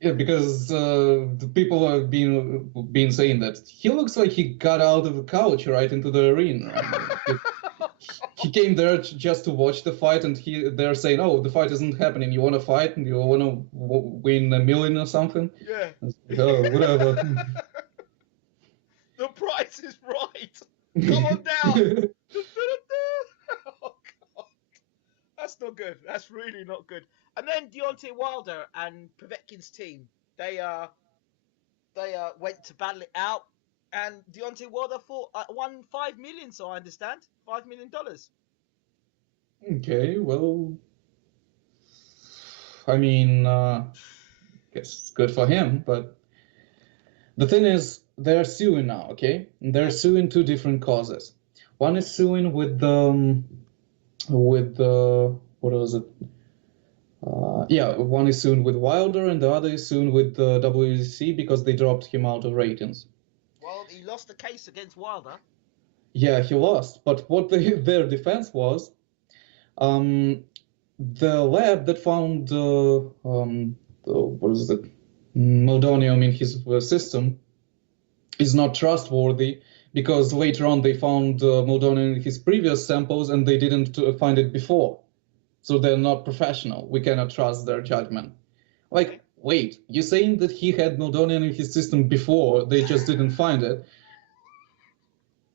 yeah, because the people have been saying that he looks like he got out of the couch right into the arena. He came there just to watch the fight, and they're saying, "Oh, the fight isn't happening. You want to fight, and you want to win $1 million or something?" Yeah. Like, oh, whatever. The price is right. Come on down. Oh god, that's not good. That's really not good. And then Deontay Wilder and Povetkin's team, they went to battle it out, and Deontay Wilder won 5 million. So I understand $5 million. Okay, well, I mean, guess it's good for him, but the thing is, they're suing now, okay? And they're suing two different causes. One is suing with what was it? Yeah, one is suing with Wilder, and the other is suing with WEC because they dropped him out of ratings. Well, he lost the case against Wilder. Yeah, he lost. But what their defense was, the lab that found what is it, meldonium in his system is not trustworthy because later on they found meldonium in his previous samples and they didn't find it before. So they're not professional. We cannot trust their judgment. Like, wait, you're saying that he had meldonium in his system before, they just didn't find it,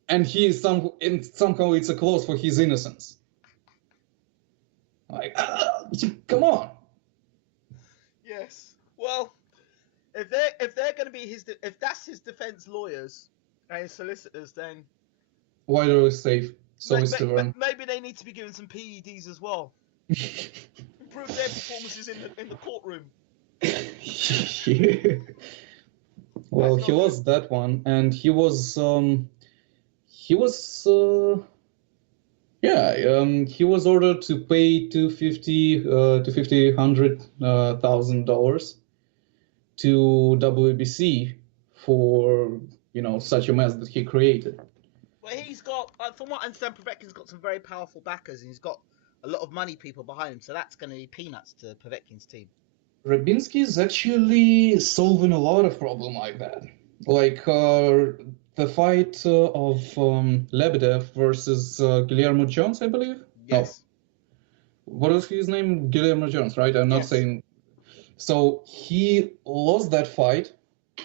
and somehow it's a clause for his innocence. Like, come on. Yes. Well, if they're going to be if that's his defense lawyers and his solicitors, then Wilder is safe. So is Stern. Maybe they need to be given some PEDs as well. Improve their performances in the courtroom. Yeah. Well, he lost that one, and he was he was ordered to pay $100,000 to WBC for such a mess that he created. Well, he's got, from what I understand, Povetkin's got some very powerful backers, and he's got a lot of money people behind him, so that's going to be peanuts to Povetkin's team. Rabinski is actually solving a lot of problems like that. Like the fight of Lebedev versus Guillermo Jones, I believe? Yes. No. What was his name? Guillermo Jones, right? I'm not saying... So he lost that fight.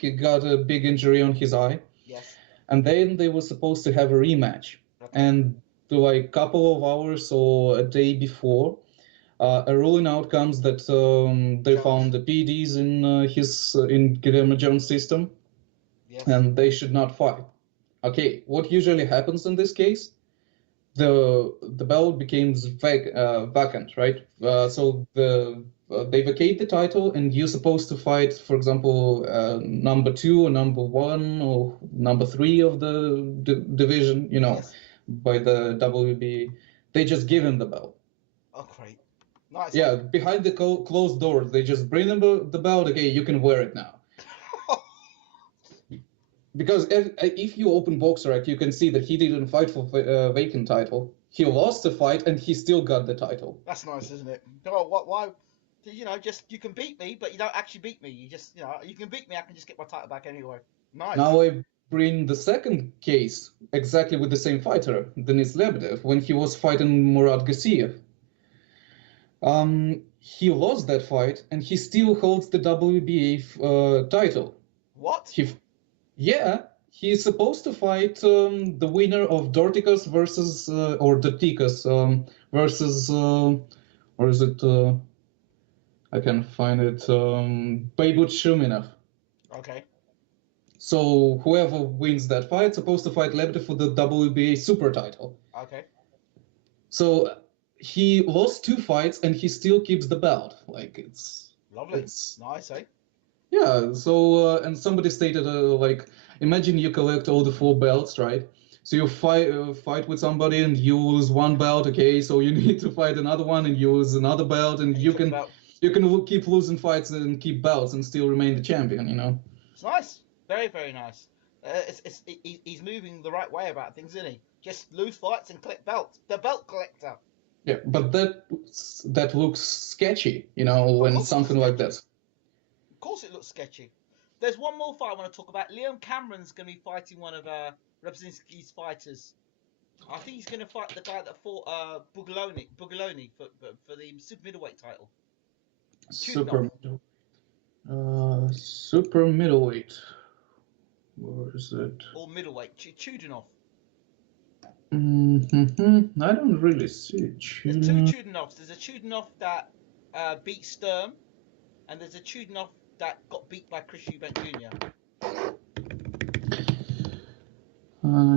He got a big injury on his eye. Yes. And then they were supposed to have a rematch. Okay. And like a couple of hours or a day before, a ruling out comes that they found the PEDs in Guillermo Jones' system, yes, and they should not fight. Okay, what usually happens in this case? The belt becomes vacant, right? So they vacate the title, and you're supposed to fight, for example, number 2 or number 1 or number 3 of the division, yes, by the WBA. They just give him the belt. Oh, great. Nice. Yeah, behind the closed doors, they just bring him the belt. Okay, you can wear it now. Because if you open BoxRec, you can see that he didn't fight for a vacant title. He lost the fight, and he still got the title. That's nice, isn't it? No, why? Just you can beat me, but you don't actually beat me. You just, you can beat me. I can just get my title back anyway. Nice. Now I bring the second case exactly with the same fighter, Denis Lebedev, when he was fighting Murat Gassiev. He lost that fight, and he still holds the WBA title. What? He's supposed to fight the winner of Dorticus versus Dorticus versus or is it? I can find it. Beibut Shuminov. Okay. So whoever wins that fight is supposed to fight Lebedev for the WBA super title. Okay. So he lost 2 fights, and he still keeps the belt. Like, it's lovely. It's nice, eh? Yeah. So and somebody stated like, imagine you collect all the 4 belts, right? So you fight with somebody and you lose 1 belt. Okay, so you need to fight another one and you lose another belt, and you can You can keep losing fights and keep belts and still remain the champion, you know? It's nice. Very, very nice. He's moving the right way about things, isn't he? Just lose fights and collect belts. The belt collector. Yeah, but that looks sketchy, you know, when something like that. Of course it looks sketchy. There's one more fight I want to talk about. Liam Cameron's going to be fighting one of Rebzinski's fighters. I think he's going to fight the guy that fought Bugoloni for the super middleweight title. Super middleweight. Where is it? Or middleweight. Chudinov. I don't really see it. There's two Chudinovs. There's a Chudinov that beat Sturm, and there's a Chudinov that got beat by Chris Eubank Jr.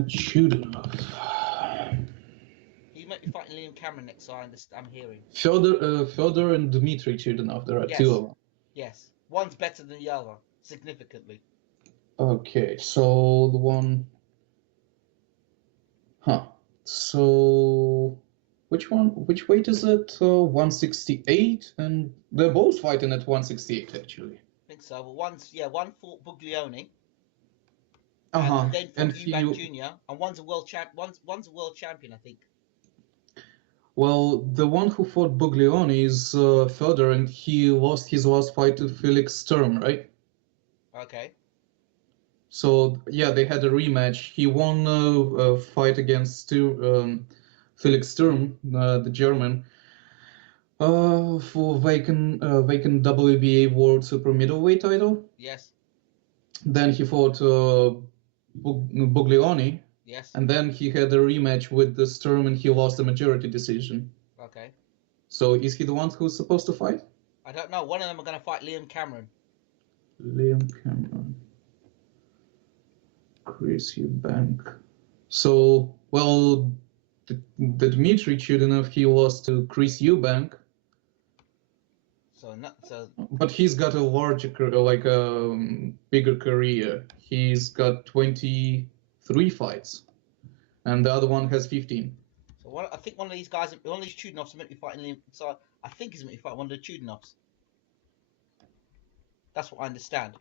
Chudinov. He might be fighting Liam Cameron next, I'm hearing. Fyodor and Dmitry Chudinov. There are two of them. Yes. One's better than the other, significantly. Okay, so the one... So... Which weight is it? 168? And they're both fighting at 168, actually. I think so. But one fought Buglioni. And then fought Eubank Jr. And one's a world champion, I think. Well, the one who fought Buglioni is Fyodor, and he lost his last fight to Felix Sturm, right? Okay. So, yeah, they had a rematch. He won a fight against Felix Sturm, the German, for vacant WBA World Super Middleweight title. Yes. Then he fought Buglioni. Yes. And then he had a rematch with the Sturm, and he lost a majority decision. Okay. So is he the one who's supposed to fight? I don't know. One of them are going to fight Liam Cameron. Liam Cameron. Chris Eubank. So, well, the Dmitry Chudinov, he lost to Chris Eubank. But he's got a larger, bigger career. He's got 23 fights, and the other one has 15. So I think one of these Chudinovs are meant to be fighting Liam. So I think he's meant to be fighting one of the Chudinovs. That's what I understand.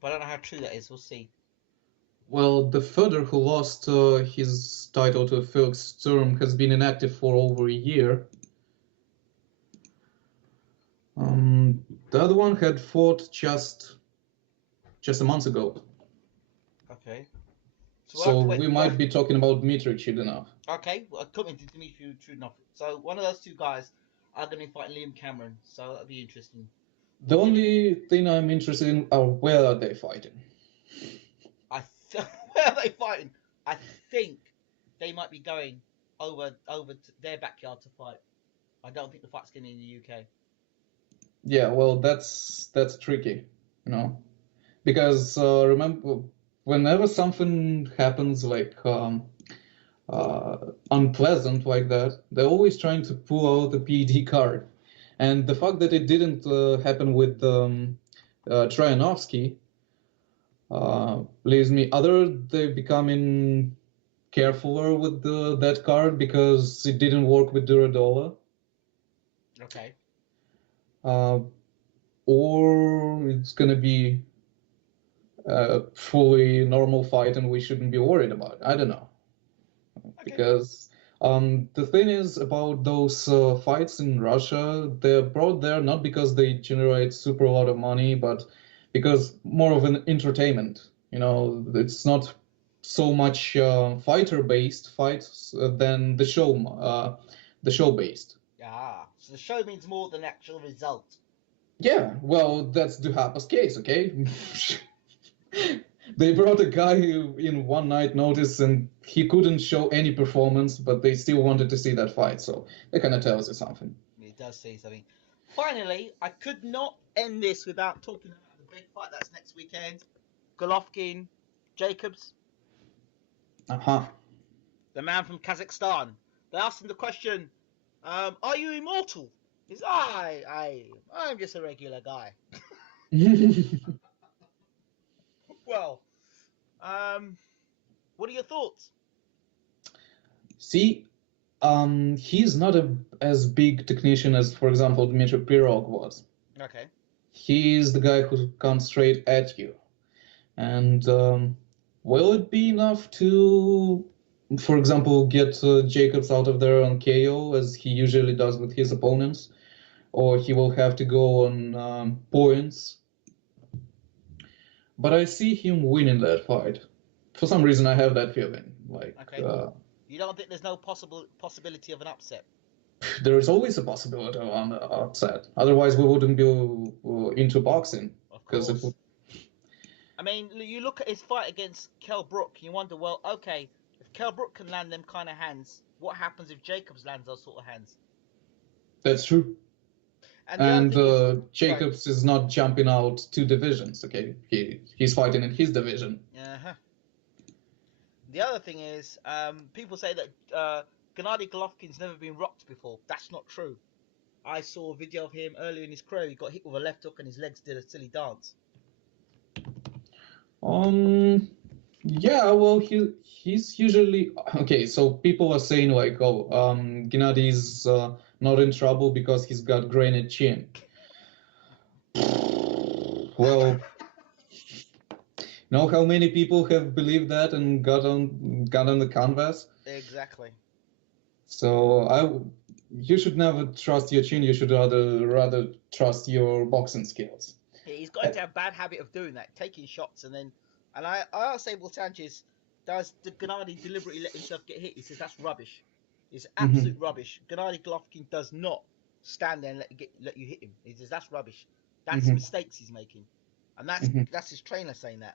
But I don't know how true that is. We'll see. Well, the Fyodor who lost his title to Felix Sturm has been inactive for over a year. The other one had fought just a month ago. Okay. So we might be talking about Dmitry Chudinov. Okay, well, coming to Dmitry Chudinov. So one of those two guys are going to be fighting Liam Cameron. So that'll be interesting. The only thing I'm interested in are where are they fighting? Where are they fighting? I think they might be going over to their backyard to fight. I don't think the fight's going to be in the UK. Yeah, well, that's tricky, you know, because remember, whenever something happens like unpleasant like that, they're always trying to pull out the PED card, and the fact that it didn't happen with Troyanovsky leaves me they're becoming carefuler with that card because it didn't work with Duradola. Okay. Or it's gonna be a fully normal fight and we shouldn't be worried about it. I don't know. Okay. Because the thing is about those fights in Russia, they're brought there not because they generate super lot of money, but because more of an entertainment. You know, it's not so much fighter-based fights than the show-based. Ah, so the show means more than actual result. Yeah, well, that's Duhapa's case, okay? They brought a guy in one night notice and he couldn't show any performance, but they still wanted to see that fight, so that kind of tells you something. It does say something. Finally, I could not end this without talking about the big fight that's next weekend. Golovkin, Jacobs. Uh-huh. The man from Kazakhstan. They asked him the question, are you immortal? He's, I'm just a regular guy. Well, what are your thoughts? See, He's not as big technician as, for example, Dmitry Pirog was. Okay. He's the guy who comes straight at you. And will it be enough to, for example, get Jacobs out of there on KO, as he usually does with his opponents? Or he will have to go on points? But I see him winning that fight. For some reason, I have that feeling. Like, Okay. You don't think there's no possibility of an upset? there is always a possibility of an upset. Otherwise, we wouldn't be into boxing. Of Because course. I mean, you look at his fight against Kell Brook, and you wonder, well, okay, if Kell Brook can land them kind of hands, what happens if Jacobs lands those sort of hands? That's true. And Jacobs is not jumping out 2 divisions. Okay, he's fighting in his division. Uh-huh. The other thing is, people say that Gennady Golovkin's never been rocked before. That's not true. I saw a video of him earlier in his career. He got hit with a left hook and his legs did a silly dance. Yeah, well, he's usually okay. So people are saying like, oh, Gennady's not in trouble because he's got granite chin. Well, know how many people have believed that and got on the canvas? Exactly. So you should never trust your chin. You should rather trust your boxing skills. He's got into a bad habit of doing that, taking shots, and I asked Abel Sanchez, does Gennady deliberately let himself get hit? He says that's rubbish. It's absolute rubbish. Gennady Golovkin does not stand there and let you hit him. He says that's rubbish. That's mistakes he's making, and that's his trainer saying that.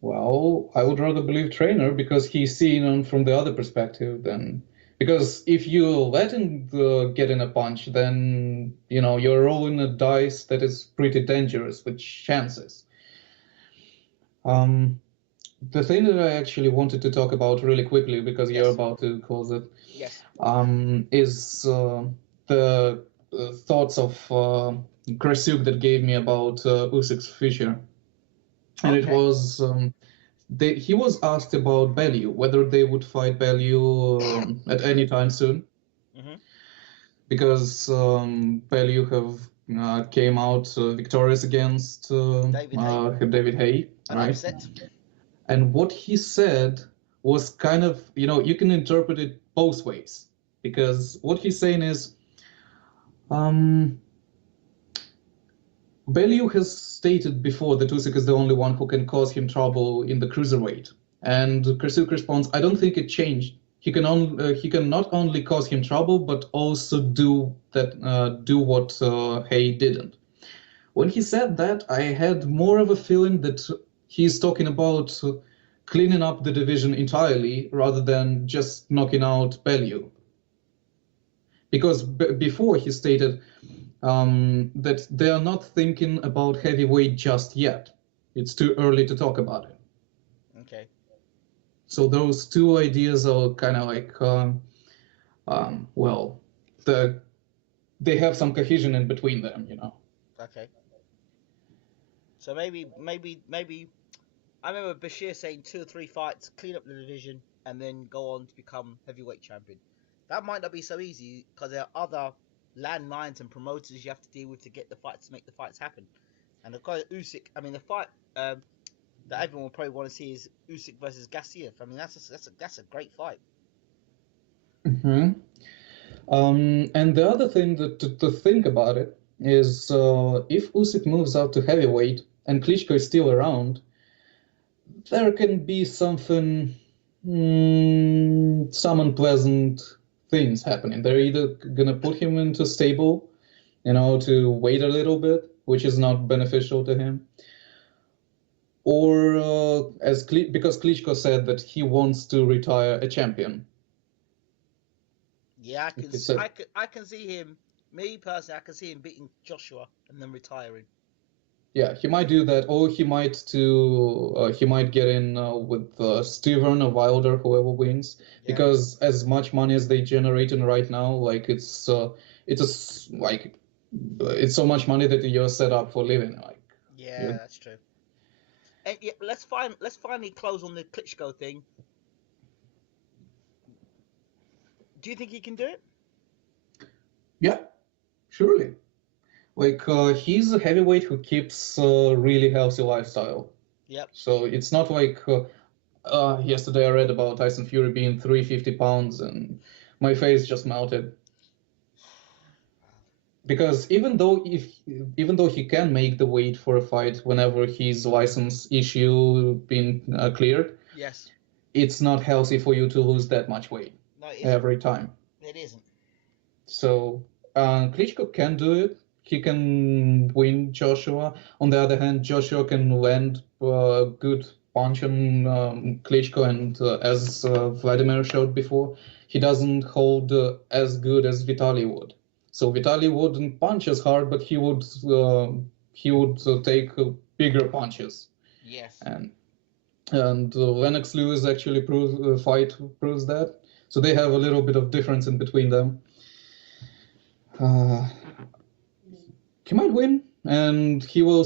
Well, I would rather believe trainer because he's seeing on from the other perspective than. Because if you let him get in a punch, then, you're rolling a dice that is pretty dangerous with chances. The thing that I actually wanted to talk about really quickly, because you're about to close it, is the thoughts of Krasuk that gave me about Usyk's future. And it was... he was asked about Bellew, whether they would fight Bellew at any time soon, because Bellew have came out victorious against David Haye, right? Upset. And what he said was kind of, you can interpret it both ways, because what he's saying is, Bellew has stated before that Usyk is the only one who can cause him trouble in the cruiserweight. And Krasuk responds, I don't think it changed. He can not only cause him trouble, but also do what Haye didn't. When he said that, I had more of a feeling that he's talking about cleaning up the division entirely rather than just knocking out Bellew. Because before he stated that they are not thinking about heavyweight just yet. It's too early to talk about it. Okay. So those two ideas are kind of like, they have some cohesion in between them, Okay. So maybe I remember Bashir saying 2 or 3 fights, clean up the division, and then go on to become heavyweight champion. That might not be so easy because there are other landmines and promoters you have to deal with to get the fights, to make the fights happen. And of course, Usyk. I mean, the fight that everyone will probably want to see is Usyk versus Gassiev. I mean, that's a great fight. And the other thing to think about it is if Usyk moves up to heavyweight and Klitschko is still around, there can be some unpleasant things happening. They're either gonna put him into stable, to wait a little bit, which is not beneficial to him, or because Klitschko said that he wants to retire a champion. Yeah, I can see him. Me personally, I can see him beating Joshua and then retiring. Yeah, he might do that, or he might get in with Steven or Wilder, whoever wins, because as much money as they generating right now, like it's so much money that you're set up for living. Like that's true. And let's finally close on the Klitschko thing. Do you think he can do it? Yeah, surely. Like he's a heavyweight who keeps a really healthy lifestyle. Yep. So it's not like yesterday I read about Tyson Fury being 350 pounds and my face just melted. Because even though he can make the weight for a fight whenever his license issue been cleared, Yes. it's not healthy for you to lose that much weight No, it isn't. every time. It isn't. So Klitschko can do it. He can win Joshua. On the other hand, Joshua can land a good punch on Klitschko, and as Vladimir showed before, he doesn't hold as good as Vitaly would. So Vitaly wouldn't punch as hard, but he would take bigger punches. Yes. And Lennox Lewis actually proves that. So they have a little bit of difference in between them. He might win, and he will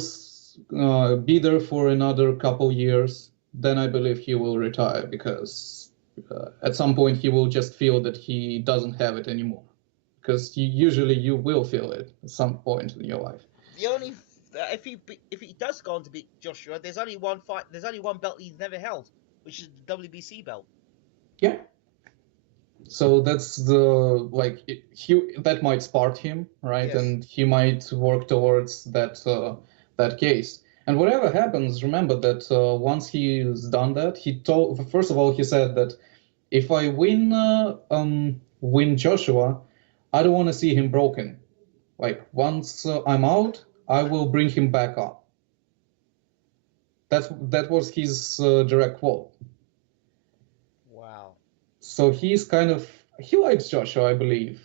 be there for another couple years. Then I believe he will retire because at some point he will just feel that he doesn't have it anymore. Because usually you will feel it at some point in your life. The only if he does go on to beat Joshua, there's only one fight. There's only one belt he's never held, which is the WBC belt. Yeah. So that's that might spark him, right? Yes. And he might work towards that case. And whatever happens, remember that once he's done that, first of all he said that if I win Joshua, I don't want to see him broken. Like once I'm out, I will bring him back up. That was his direct quote. Wow. So he likes Joshua, I believe.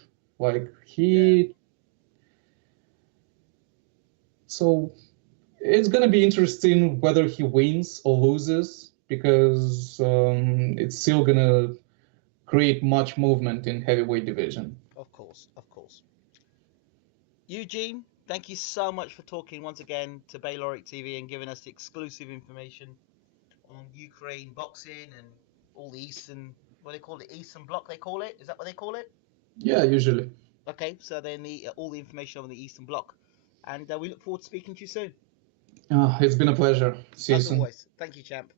So it's gonna be interesting whether he wins or loses, because it's still gonna create much movement in heavyweight division. Of course. Eugene, thank you so much for talking once again to BaylorIC TV and giving us the exclusive information on Ukraine boxing and all the Eastern, what they call it, Eastern Bloc they call it? Is that what they call it? Yeah, usually. Okay, so they need all the information on the Eastern Bloc. And we look forward to speaking to you soon. It's been a pleasure. See you soon. As always. Thank you, champ.